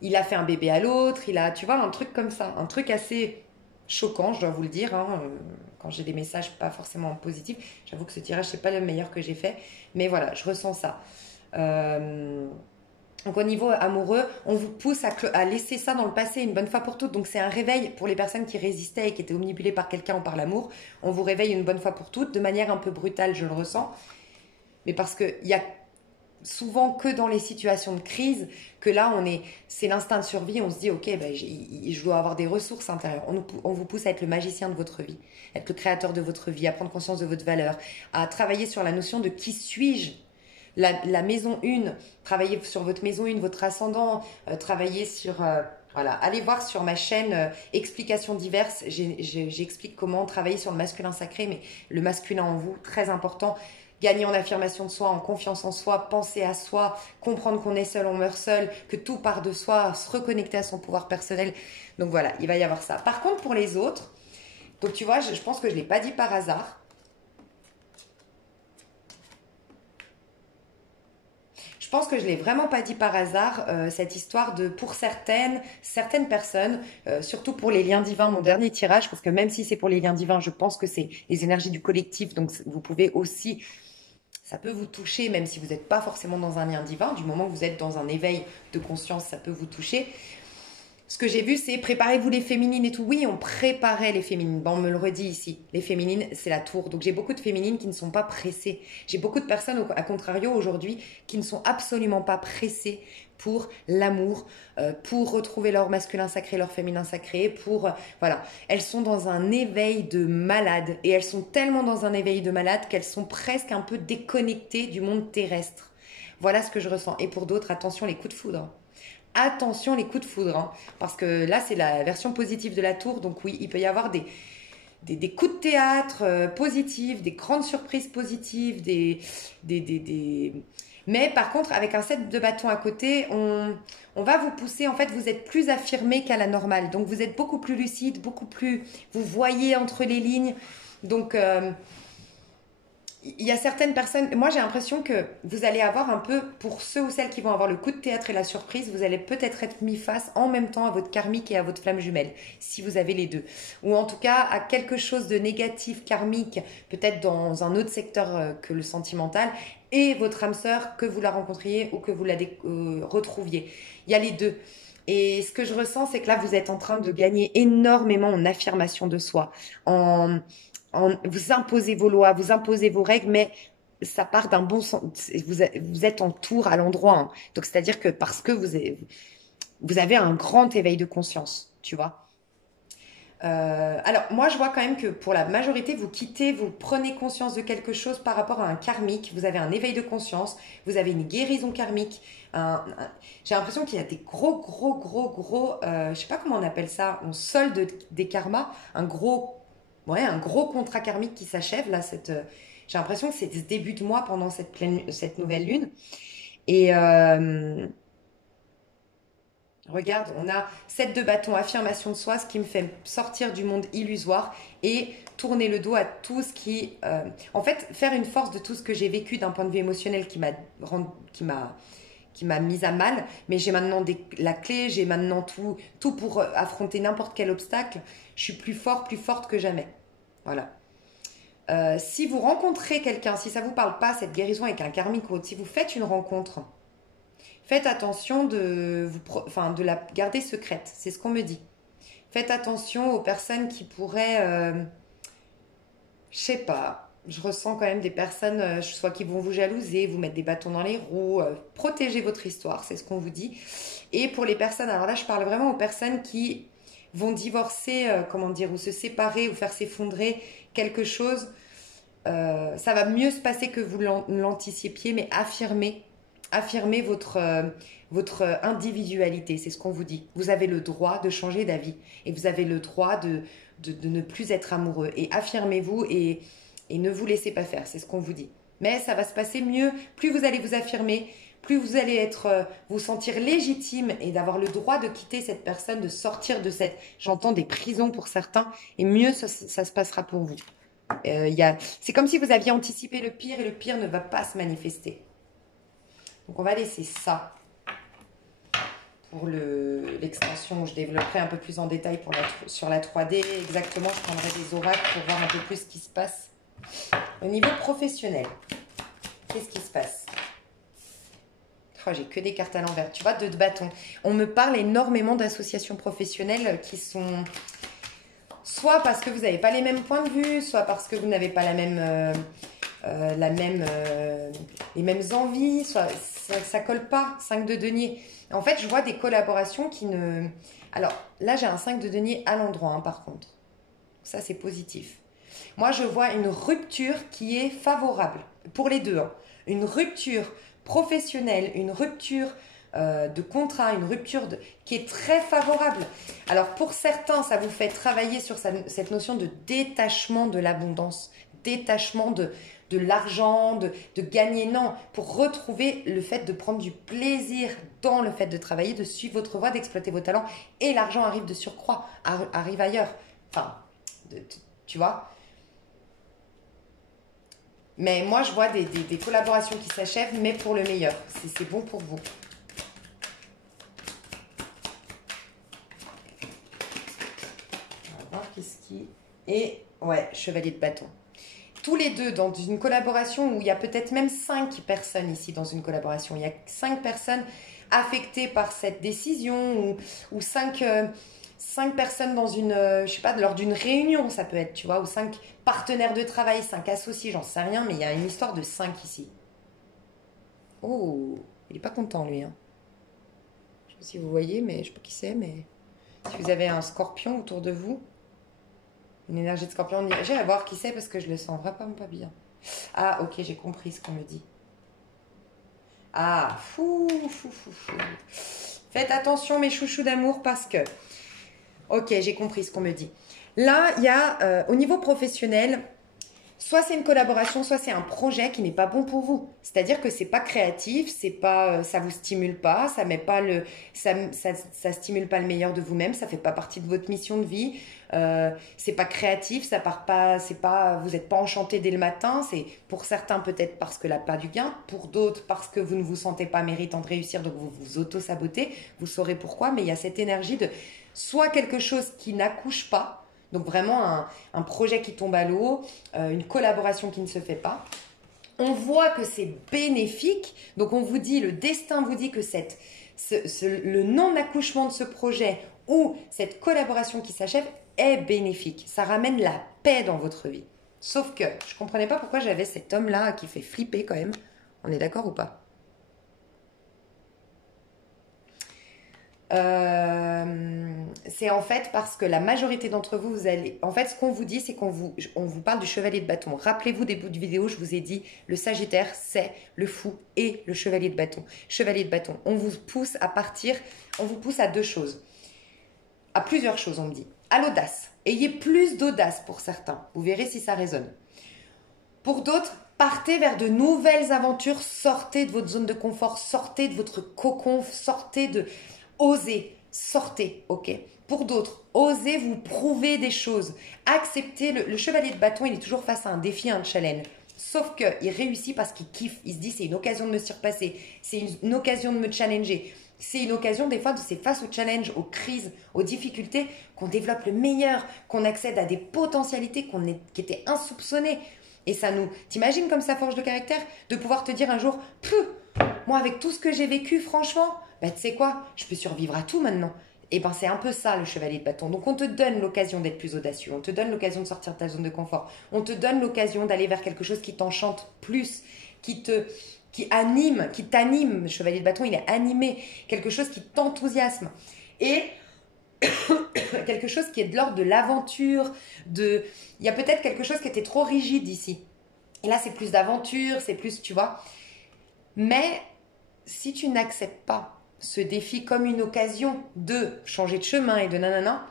il a fait un bébé à l'autre, tu vois, un truc comme ça. Un truc assez choquant, je dois vous le dire, hein, quand j'ai des messages pas forcément positifs. J'avoue que ce tirage, c'est pas le meilleur que j'ai fait. Mais voilà, je ressens ça. Donc au niveau amoureux, on vous pousse à laisser ça dans le passé une bonne fois pour toutes. Donc c'est un réveil pour les personnes qui résistaient et qui étaient omnibulées par quelqu'un ou par l'amour. On vous réveille une bonne fois pour toutes, de manière un peu brutale, je le ressens. Mais parce qu'il y a souvent que dans les situations de crise que là, c'est l'instinct de survie. On se dit, ok, je dois avoir des ressources intérieures. On vous pousse à être le magicien de votre vie, être le créateur de votre vie, à prendre conscience de votre valeur, à travailler sur la notion de qui suis-je. La maison 1, travaillez sur votre maison 1, votre ascendant, travaillez sur... voilà, allez voir sur ma chaîne Explications diverses, j'explique comment travailler sur le masculin sacré, mais le masculin en vous, très important. Gagner en affirmation de soi, en confiance en soi, penser à soi, comprendre qu'on est seul, on meurt seul, que tout part de soi, se reconnecter à son pouvoir personnel. Donc voilà, il va y avoir ça. Par contre, pour les autres, donc tu vois, je pense que je ne l'ai pas dit par hasard. Je pense que je ne l'ai vraiment pas dit par hasard, cette histoire pour certaines personnes, surtout pour les liens divins, mon dernier tirage, parce que même si c'est pour les liens divins, je pense que c'est les énergies du collectif, donc vous pouvez aussi, ça peut vous toucher, même si vous n'êtes pas forcément dans un lien divin, du moment que vous êtes dans un éveil de conscience, ça peut vous toucher. Ce que j'ai vu, c'est préparez-vous les féminines et tout. Oui, on préparait les féminines. Bon, on me le redit ici. Les féminines, c'est la tour. Donc, j'ai beaucoup de féminines qui ne sont pas pressées. J'ai beaucoup de personnes, à contrario, aujourd'hui, qui ne sont absolument pas pressées pour l'amour, pour retrouver leur masculin sacré, leur féminin sacré, voilà. Elles sont dans un éveil de malade. Et elles sont tellement dans un éveil de malade qu'elles sont presque un peu déconnectées du monde terrestre. Voilà ce que je ressens. Et pour d'autres, attention, les coups de foudre. Attention les coups de foudre, hein, parce que là c'est la version positive de la tour, donc oui, il peut y avoir des coups de théâtre positifs, des grandes surprises positives, mais par contre avec un 7 de bâton à côté, on va vous pousser, en fait vous êtes plus affirmé qu'à la normale, donc vous êtes beaucoup plus lucide, vous voyez entre les lignes, donc... il y a certaines personnes, moi j'ai l'impression que vous allez avoir un peu, pour ceux ou celles qui vont avoir le coup de théâtre et la surprise, vous allez peut-être être mis face en même temps à votre karmique et à votre flamme jumelle, si vous avez les deux. Ou en tout cas à quelque chose de négatif, karmique, peut-être dans un autre secteur que le sentimental, et votre âme sœur, que vous la rencontriez ou que vous la retrouviez. Il y a les deux. Et ce que je ressens, c'est que là, vous êtes en train de gagner énormément en affirmation de soi, vous imposez vos lois, vous imposez vos règles, mais ça part d'un bon sens. Vous êtes en tour à l'endroit, hein. Donc, c'est-à-dire que parce que vous avez un grand éveil de conscience, tu vois. Alors, moi, je vois quand même que pour la majorité, vous prenez conscience de quelque chose par rapport à un karmique. Vous avez un éveil de conscience, vous avez une guérison karmique. J'ai l'impression qu'il y a des gros, je sais pas comment on appelle ça, on solde des karmas, un gros contrat karmique qui s'achève là. J'ai l'impression que c'est ce début de mois pendant cette nouvelle lune. Et regarde, on a 7 de bâton, affirmation de soi, ce qui me fait sortir du monde illusoire et tourner le dos à tout ce qui... en fait, faire une force de tout ce que j'ai vécu d'un point de vue émotionnel qui m'a mise à mal, mais j'ai maintenant la clé, j'ai maintenant tout pour affronter n'importe quel obstacle. Je suis plus forte que jamais. Voilà. Si vous rencontrez quelqu'un, si ça ne vous parle pas, cette guérison avec un karmique ou autre, si vous faites une rencontre, faites attention de la garder secrète. C'est ce qu'on me dit. Faites attention aux personnes qui pourraient, je sais pas, je ressens quand même des personnes, soit qui vont vous jalouser, vous mettre des bâtons dans les roues, protégez votre histoire, c'est ce qu'on vous dit. Et pour les personnes, alors là je parle vraiment aux personnes qui vont divorcer, comment dire, ou se séparer, ou faire s'effondrer quelque chose, ça va mieux se passer que vous l'anticipiez, mais affirmez votre individualité, c'est ce qu'on vous dit. Vous avez le droit de changer d'avis et vous avez le droit de ne plus être amoureux. Et affirmez-vous et ne vous laissez pas faire, c'est ce qu'on vous dit. Mais ça va se passer mieux, plus vous allez vous affirmer, plus vous allez vous sentir légitime et d'avoir le droit de quitter cette personne, de sortir de j'entends des prisons pour certains, et mieux ça se passera pour vous. C'est comme si vous aviez anticipé le pire et le pire ne va pas se manifester. Donc on va laisser ça pour l'extension où je développerai un peu plus en détail sur la 3D. Exactement, je prendrai des oracles pour voir un peu plus ce qui se passe. Au niveau professionnel, qu'est-ce qui se passe? Oh, j'ai que des cartes à l'envers. Tu vois, 2 de bâton. On me parle énormément d'associations professionnelles qui sont soit parce que vous n'avez pas les mêmes points de vue, soit parce que vous n'avez pas les mêmes envies, soit ça colle pas. 5 de denier. En fait, je vois des collaborations qui ne... Alors, là, j'ai un 5 de denier à l'endroit, hein, par contre. Ça, c'est positif. Moi, je vois une rupture qui est favorable pour les deux. Hein. Une rupture professionnelle, une rupture de contrat, une rupture qui est très favorable. Alors, pour certains, ça vous fait travailler sur cette notion de détachement de l'abondance, détachement de l'argent, de gagner. Non, pour retrouver le fait de prendre du plaisir dans le fait de travailler, de suivre votre voie, d'exploiter vos talents. Et l'argent arrive de surcroît, arrive ailleurs. Enfin, tu vois. Mais moi, je vois des collaborations qui s'achèvent, mais pour le meilleur. C'est bon pour vous. On va voir qu'est-ce qui... Et, ouais, chevalier de bâton. Tous les deux dans une collaboration où il y a peut-être même 5 personnes ici dans une collaboration. Il y a 5 personnes affectées par cette décision ou 5 personnes dans une, je sais pas, lors d'une réunion, ça peut être, tu vois, ou 5 partenaires de travail, 5 associés, j'en sais rien, mais il y a une histoire de 5 ici. Oh, il est pas content lui. Hein. Je sais pas si vous voyez, mais je sais pas qui c'est, mais si vous avez un scorpion autour de vous, une énergie de scorpion, j'irai voir qui c'est parce que je le sens vraiment pas bien. Ah, ok, j'ai compris ce qu'on me dit. Ah, fou. Faites attention mes chouchous d'amour parce que... Ok, j'ai compris ce qu'on me dit. Là, il y a, au niveau professionnel, soit c'est une collaboration, soit c'est un projet qui n'est pas bon pour vous. C'est-à-dire que c'est pas créatif, c'est pas, ça vous stimule pas, ça met pas ça stimule pas le meilleur de vous-même, ça fait pas partie de votre mission de vie. C'est pas créatif, ça part pas, vous n'êtes pas enchanté dès le matin. C'est pour certains peut-être parce que là pas du gain, pour d'autres parce que vous ne vous sentez pas méritant de réussir, donc vous vous auto-sabotez. Vous saurez pourquoi, mais il y a cette énergie de soit quelque chose qui n'accouche pas. Donc vraiment un projet qui tombe à l'eau, une collaboration qui ne se fait pas. On voit que c'est bénéfique. Donc on vous dit, le destin vous dit que le non-accouchement de ce projet ou cette collaboration qui s'achève est bénéfique. Ça ramène la paix dans votre vie. Sauf que je ne comprenais pas pourquoi j'avais cet homme-là qui fait flipper quand même. On est d'accord ou pas ? C'est en fait parce que la majorité d'entre vous, en fait, ce qu'on vous dit, c'est on vous parle du chevalier de bâton. Rappelez-vous des bouts de vidéo, je vous ai dit, le Sagittaire, c'est le fou et le chevalier de bâton. Chevalier de bâton, on vous pousse à 2 choses. À plusieurs choses, on me dit. À l'audace. Ayez plus d'audace pour certains. Vous verrez si ça résonne. Pour d'autres, partez vers de nouvelles aventures. Sortez de votre zone de confort. Sortez de votre cocon. Osez, sortez, ok. Pour d'autres, osez vous prouver des choses. Acceptez, le chevalier de bâton, il est toujours face à un défi, un challenge. Sauf qu'il réussit parce qu'il kiffe. Il se dit, c'est une occasion de me surpasser. C'est une occasion de me challenger. C'est une occasion, des fois, c'est face aux challenges, aux crises, aux difficultés, qu'on développe le meilleur, qu'on accède à des potentialités qui étaient insoupçonnées. Et ça nous... T'imagines comme ça forge de caractère? De pouvoir te dire un jour, moi avec tout ce que j'ai vécu, franchement, bah tu sais quoi, je peux survivre à tout maintenant. Et ben c'est un peu ça le chevalier de bâton. Donc on te donne l'occasion d'être plus audacieux, on te donne l'occasion de sortir de ta zone de confort, on te donne l'occasion d'aller vers quelque chose qui t'enchante plus, qui t'anime. Le chevalier de bâton, il est animé, quelque chose qui t'enthousiasme. Et quelque chose qui est de l'ordre de l'aventure, il y a peut-être quelque chose qui était trop rigide ici. Et là, c'est plus d'aventure, c'est plus, tu vois. Mais si tu n'acceptes pas ce défi comme une occasion de changer de chemin et de nanana,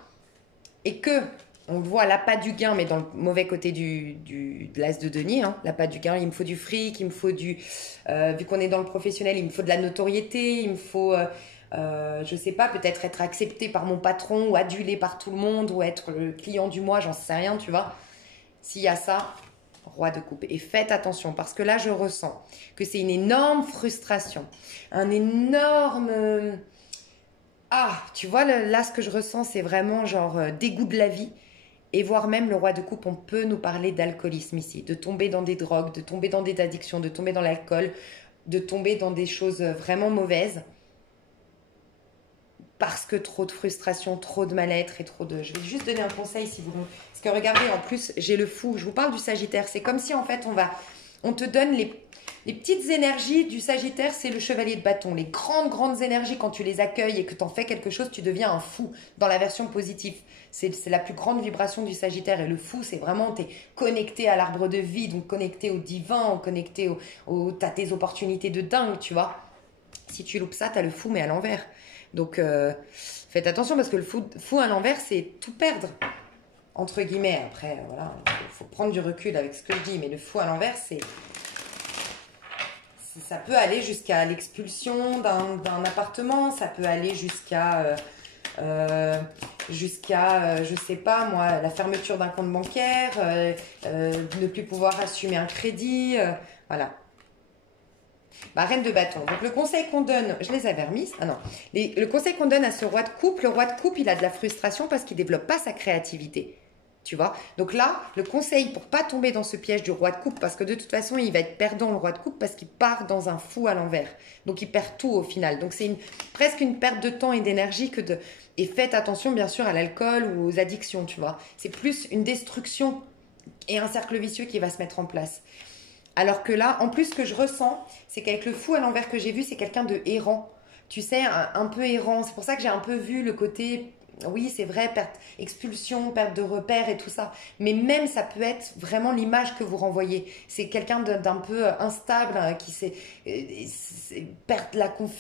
et que, on le voit, l'appât du gain, mais dans le mauvais côté de l'as de denier, hein, l'appât du gain, il me faut du fric, il me faut vu qu'on est dans le professionnel, il me faut de la notoriété, il me faut, je sais pas, peut-être être accepté par mon patron ou adulé par tout le monde ou être le client du mois, j'en sais rien, tu vois. S'il y a ça, roi de coupe. Et faites attention parce que là, je ressens que c'est une énorme frustration, un énorme... Ah, tu vois, là, ce que je ressens, c'est vraiment genre dégoût de la vie. Et voire même le roi de coupe, on peut nous parler d'alcoolisme ici, de tomber dans des drogues, de tomber dans des addictions, de tomber dans l'alcool, de tomber dans des choses vraiment mauvaises. Parce que trop de frustration, trop de mal-être et trop de... Je vais juste donner un conseil si vous voulez. Parce que regardez, en plus, j'ai le fou. Je vous parle du Sagittaire. C'est comme si, en fait, on te donne les petites énergies du Sagittaire, c'est le chevalier de bâton. Les grandes énergies, quand tu les accueilles et que tu en fais quelque chose, tu deviens un fou dans la version positive. C'est la plus grande vibration du Sagittaire. Et le fou, c'est vraiment, tu es connecté à l'arbre de vie, donc connecté au divin, connecté t'as tes opportunités de dingue, tu vois. Si tu loupes ça, tu as le fou, mais à l'envers. Donc, faites attention parce que le fou à l'envers, c'est tout perdre, entre guillemets. Après, voilà, il faut prendre du recul avec ce que je dis, mais le fou à l'envers, ça peut aller jusqu'à l'expulsion d'un appartement, ça peut aller jusqu'à, je sais pas moi, la fermeture d'un compte bancaire, ne plus pouvoir assumer un crédit, voilà. Bah, reine de bâton. Donc le conseil qu'on donne, je les avais remises. Ah non. Le conseil qu'on donne à ce roi de coupe, le roi de coupe, il a de la frustration parce qu'il développe pas sa créativité. Tu vois? Donc là, le conseil pour pas tomber dans ce piège du roi de coupe, parce que de toute façon, il va être perdant le roi de coupe parce qu'il part dans un fou à l'envers. Donc il perd tout au final. Donc c'est presque une perte de temps et d'énergie Et faites attention bien sûr à l'alcool ou aux addictions, tu vois. C'est plus une destruction et un cercle vicieux qui va se mettre en place. Alors que là, en plus, ce que je ressens, c'est qu'avec le fou à l'envers que j'ai vu, c'est quelqu'un de errant. Tu sais, un peu errant. C'est pour ça que j'ai un peu vu le côté, oui, c'est vrai, expulsion, perte de repères et tout ça. Mais même, ça peut être vraiment l'image que vous renvoyez. C'est quelqu'un d'un peu instable, qui perd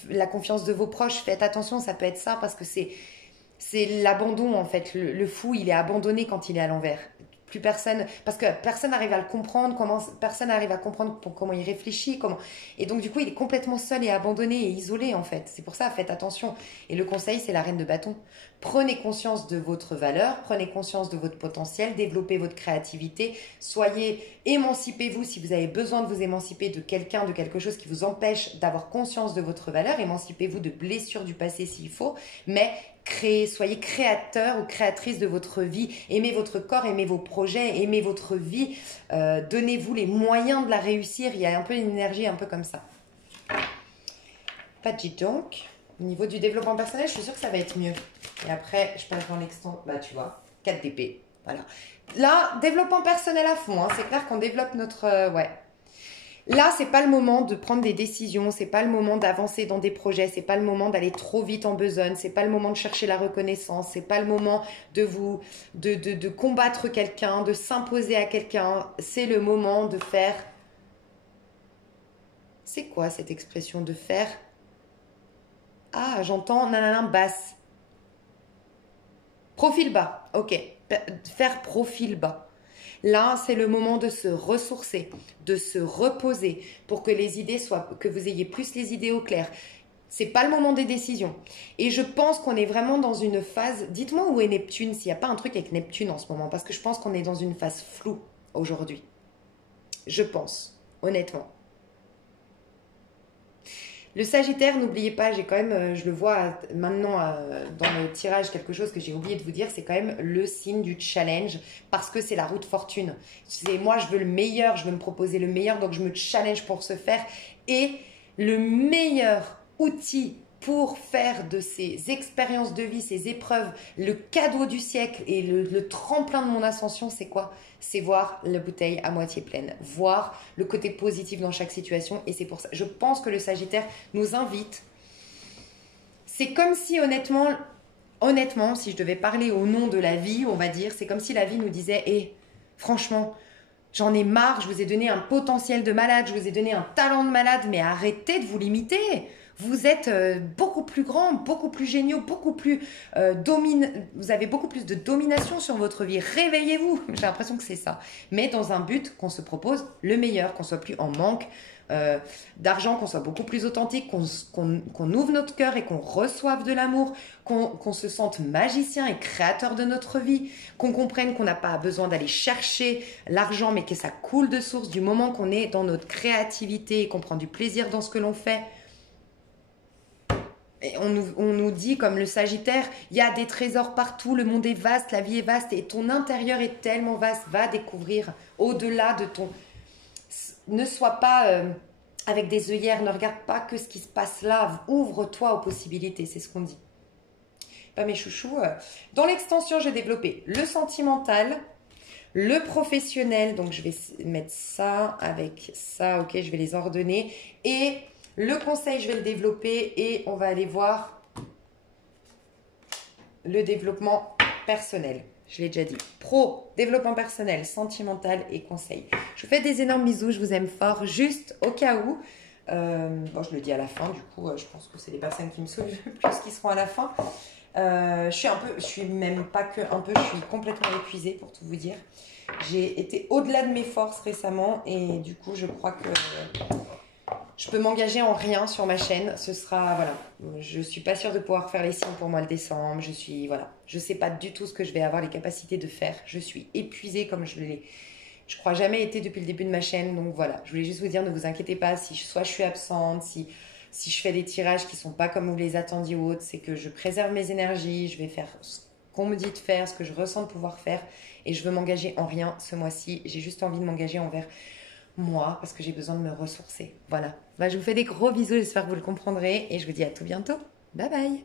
la confiance de vos proches. Faites attention, ça peut être ça parce que c'est l'abandon, en fait. Le fou, il est abandonné quand il est à l'envers. Plus personne, parce que personne n'arrive à le comprendre, personne n'arrive à comprendre comment il réfléchit, et donc du coup il est complètement seul et abandonné et isolé en fait. C'est pour ça, faites attention. Et le conseil, c'est la reine de bâton. Prenez conscience de votre valeur, prenez conscience de votre potentiel, développez votre créativité, émancipez-vous si vous avez besoin de vous émanciper de quelqu'un, de quelque chose qui vous empêche d'avoir conscience de votre valeur, émancipez-vous de blessures du passé s'il faut, mais soyez créateur ou créatrice de votre vie, aimez votre corps, aimez vos projets, aimez votre vie, donnez-vous les moyens de la réussir. Il y a un peu une énergie un peu comme ça. Pas de donc. Au niveau du développement personnel, je suis sûre que ça va être mieux. Et après, je passe dans l'extension. Bah, tu vois, 4 d'épée. Voilà. Là, développement personnel à fond. Hein. C'est clair qu'on développe notre... ouais. Là, c'est pas le moment de prendre des décisions, c'est pas le moment d'avancer dans des projets, c'est pas le moment d'aller trop vite en besogne, c'est pas le moment de chercher la reconnaissance, c'est pas le moment de combattre quelqu'un, de s'imposer à quelqu'un. C'est le moment de faire... C'est quoi cette expression de faire? Ah, j'entends nanana basse. Profil bas, ok. Faire profil bas. Là, c'est le moment de se ressourcer, de se reposer pour que les idées que vous ayez plus les idées au clair. C'est pas le moment des décisions. Et je pense qu'on est vraiment dans une phase... Dites-moi où est Neptune, s'il n'y a pas un truc avec Neptune en ce moment, parce que je pense qu'on est dans une phase floue aujourd'hui. Je pense, honnêtement. Le Sagittaire, n'oubliez pas, j'ai quand même, je le vois maintenant dans le tirage, quelque chose que j'ai oublié de vous dire, c'est quand même le signe du challenge parce que c'est la roue de fortune. C'est moi, je veux le meilleur, je veux me proposer le meilleur, donc je me challenge pour ce faire. Et le meilleur outil pour faire de ces expériences de vie, ces épreuves, le cadeau du siècle et le tremplin de mon ascension, c'est quoi? C'est voir la bouteille à moitié pleine, voir le côté positif dans chaque situation. Et c'est pour ça, je pense que le Sagittaire nous invite. C'est comme si honnêtement, si je devais parler au nom de la vie, on va dire, c'est comme si la vie nous disait, franchement, j'en ai marre, je vous ai donné un potentiel de malade, je vous ai donné un talent de malade, mais arrêtez de vous limiter. Vous êtes beaucoup plus grand, beaucoup plus géniaux, beaucoup plus vous avez beaucoup plus de domination sur votre vie. Réveillez-vous. J'ai l'impression que c'est ça. Mais dans un but qu'on se propose le meilleur, qu'on soit plus en manque d'argent, qu'on soit beaucoup plus authentique, qu'on ouvre notre cœur et qu'on reçoive de l'amour, qu'on se sente magicien et créateur de notre vie, qu'on comprenne qu'on n'a pas besoin d'aller chercher l'argent, mais que ça coule de source du moment qu'on est dans notre créativité et qu'on prend du plaisir dans ce que l'on fait. Et on nous dit, comme le Sagittaire, il y a des trésors partout, le monde est vaste, la vie est vaste et ton intérieur est tellement vaste. Va découvrir au-delà de ton... Ne sois pas avec des œillères, ne regarde pas que ce qui se passe là. Ouvre-toi aux possibilités, c'est ce qu'on dit. Pas mes chouchous. Dans l'extension, j'ai développé le sentimental, le professionnel. Donc, je vais mettre ça avec ça. Ok, je vais les ordonner. Et... le conseil, je vais le développer et on va aller voir le développement personnel. Je l'ai déjà dit. Pro, développement personnel, sentimental et conseil. Je vous fais des énormes bisous, je vous aime fort. Juste au cas où, bon, je le dis à la fin, du coup, je pense que c'est les personnes qui me sauvent plus qui seront à la fin. Je suis même pas que un peu, je suis complètement épuisée pour tout vous dire. J'ai été au-delà de mes forces récemment et du coup, je crois que... je peux m'engager en rien sur ma chaîne. Ce sera, voilà, je suis pas sûre de pouvoir faire les signes pour moi le décembre. Je sais pas du tout ce que je vais avoir les capacités de faire. Je suis épuisée comme je crois jamais été depuis le début de ma chaîne. Donc voilà, je voulais juste vous dire, ne vous inquiétez pas si soit je suis absente, si je fais des tirages qui sont pas comme vous les attendiez ou autres, c'est que je préserve mes énergies, je vais faire ce qu'on me dit de faire, ce que je ressens de pouvoir faire et je veux m'engager en rien ce mois-ci. J'ai juste envie de m'engager envers moi parce que j'ai besoin de me ressourcer. Voilà. Bah, je vous fais des gros bisous, j'espère que vous le comprendrez et je vous dis à tout bientôt. Bye bye.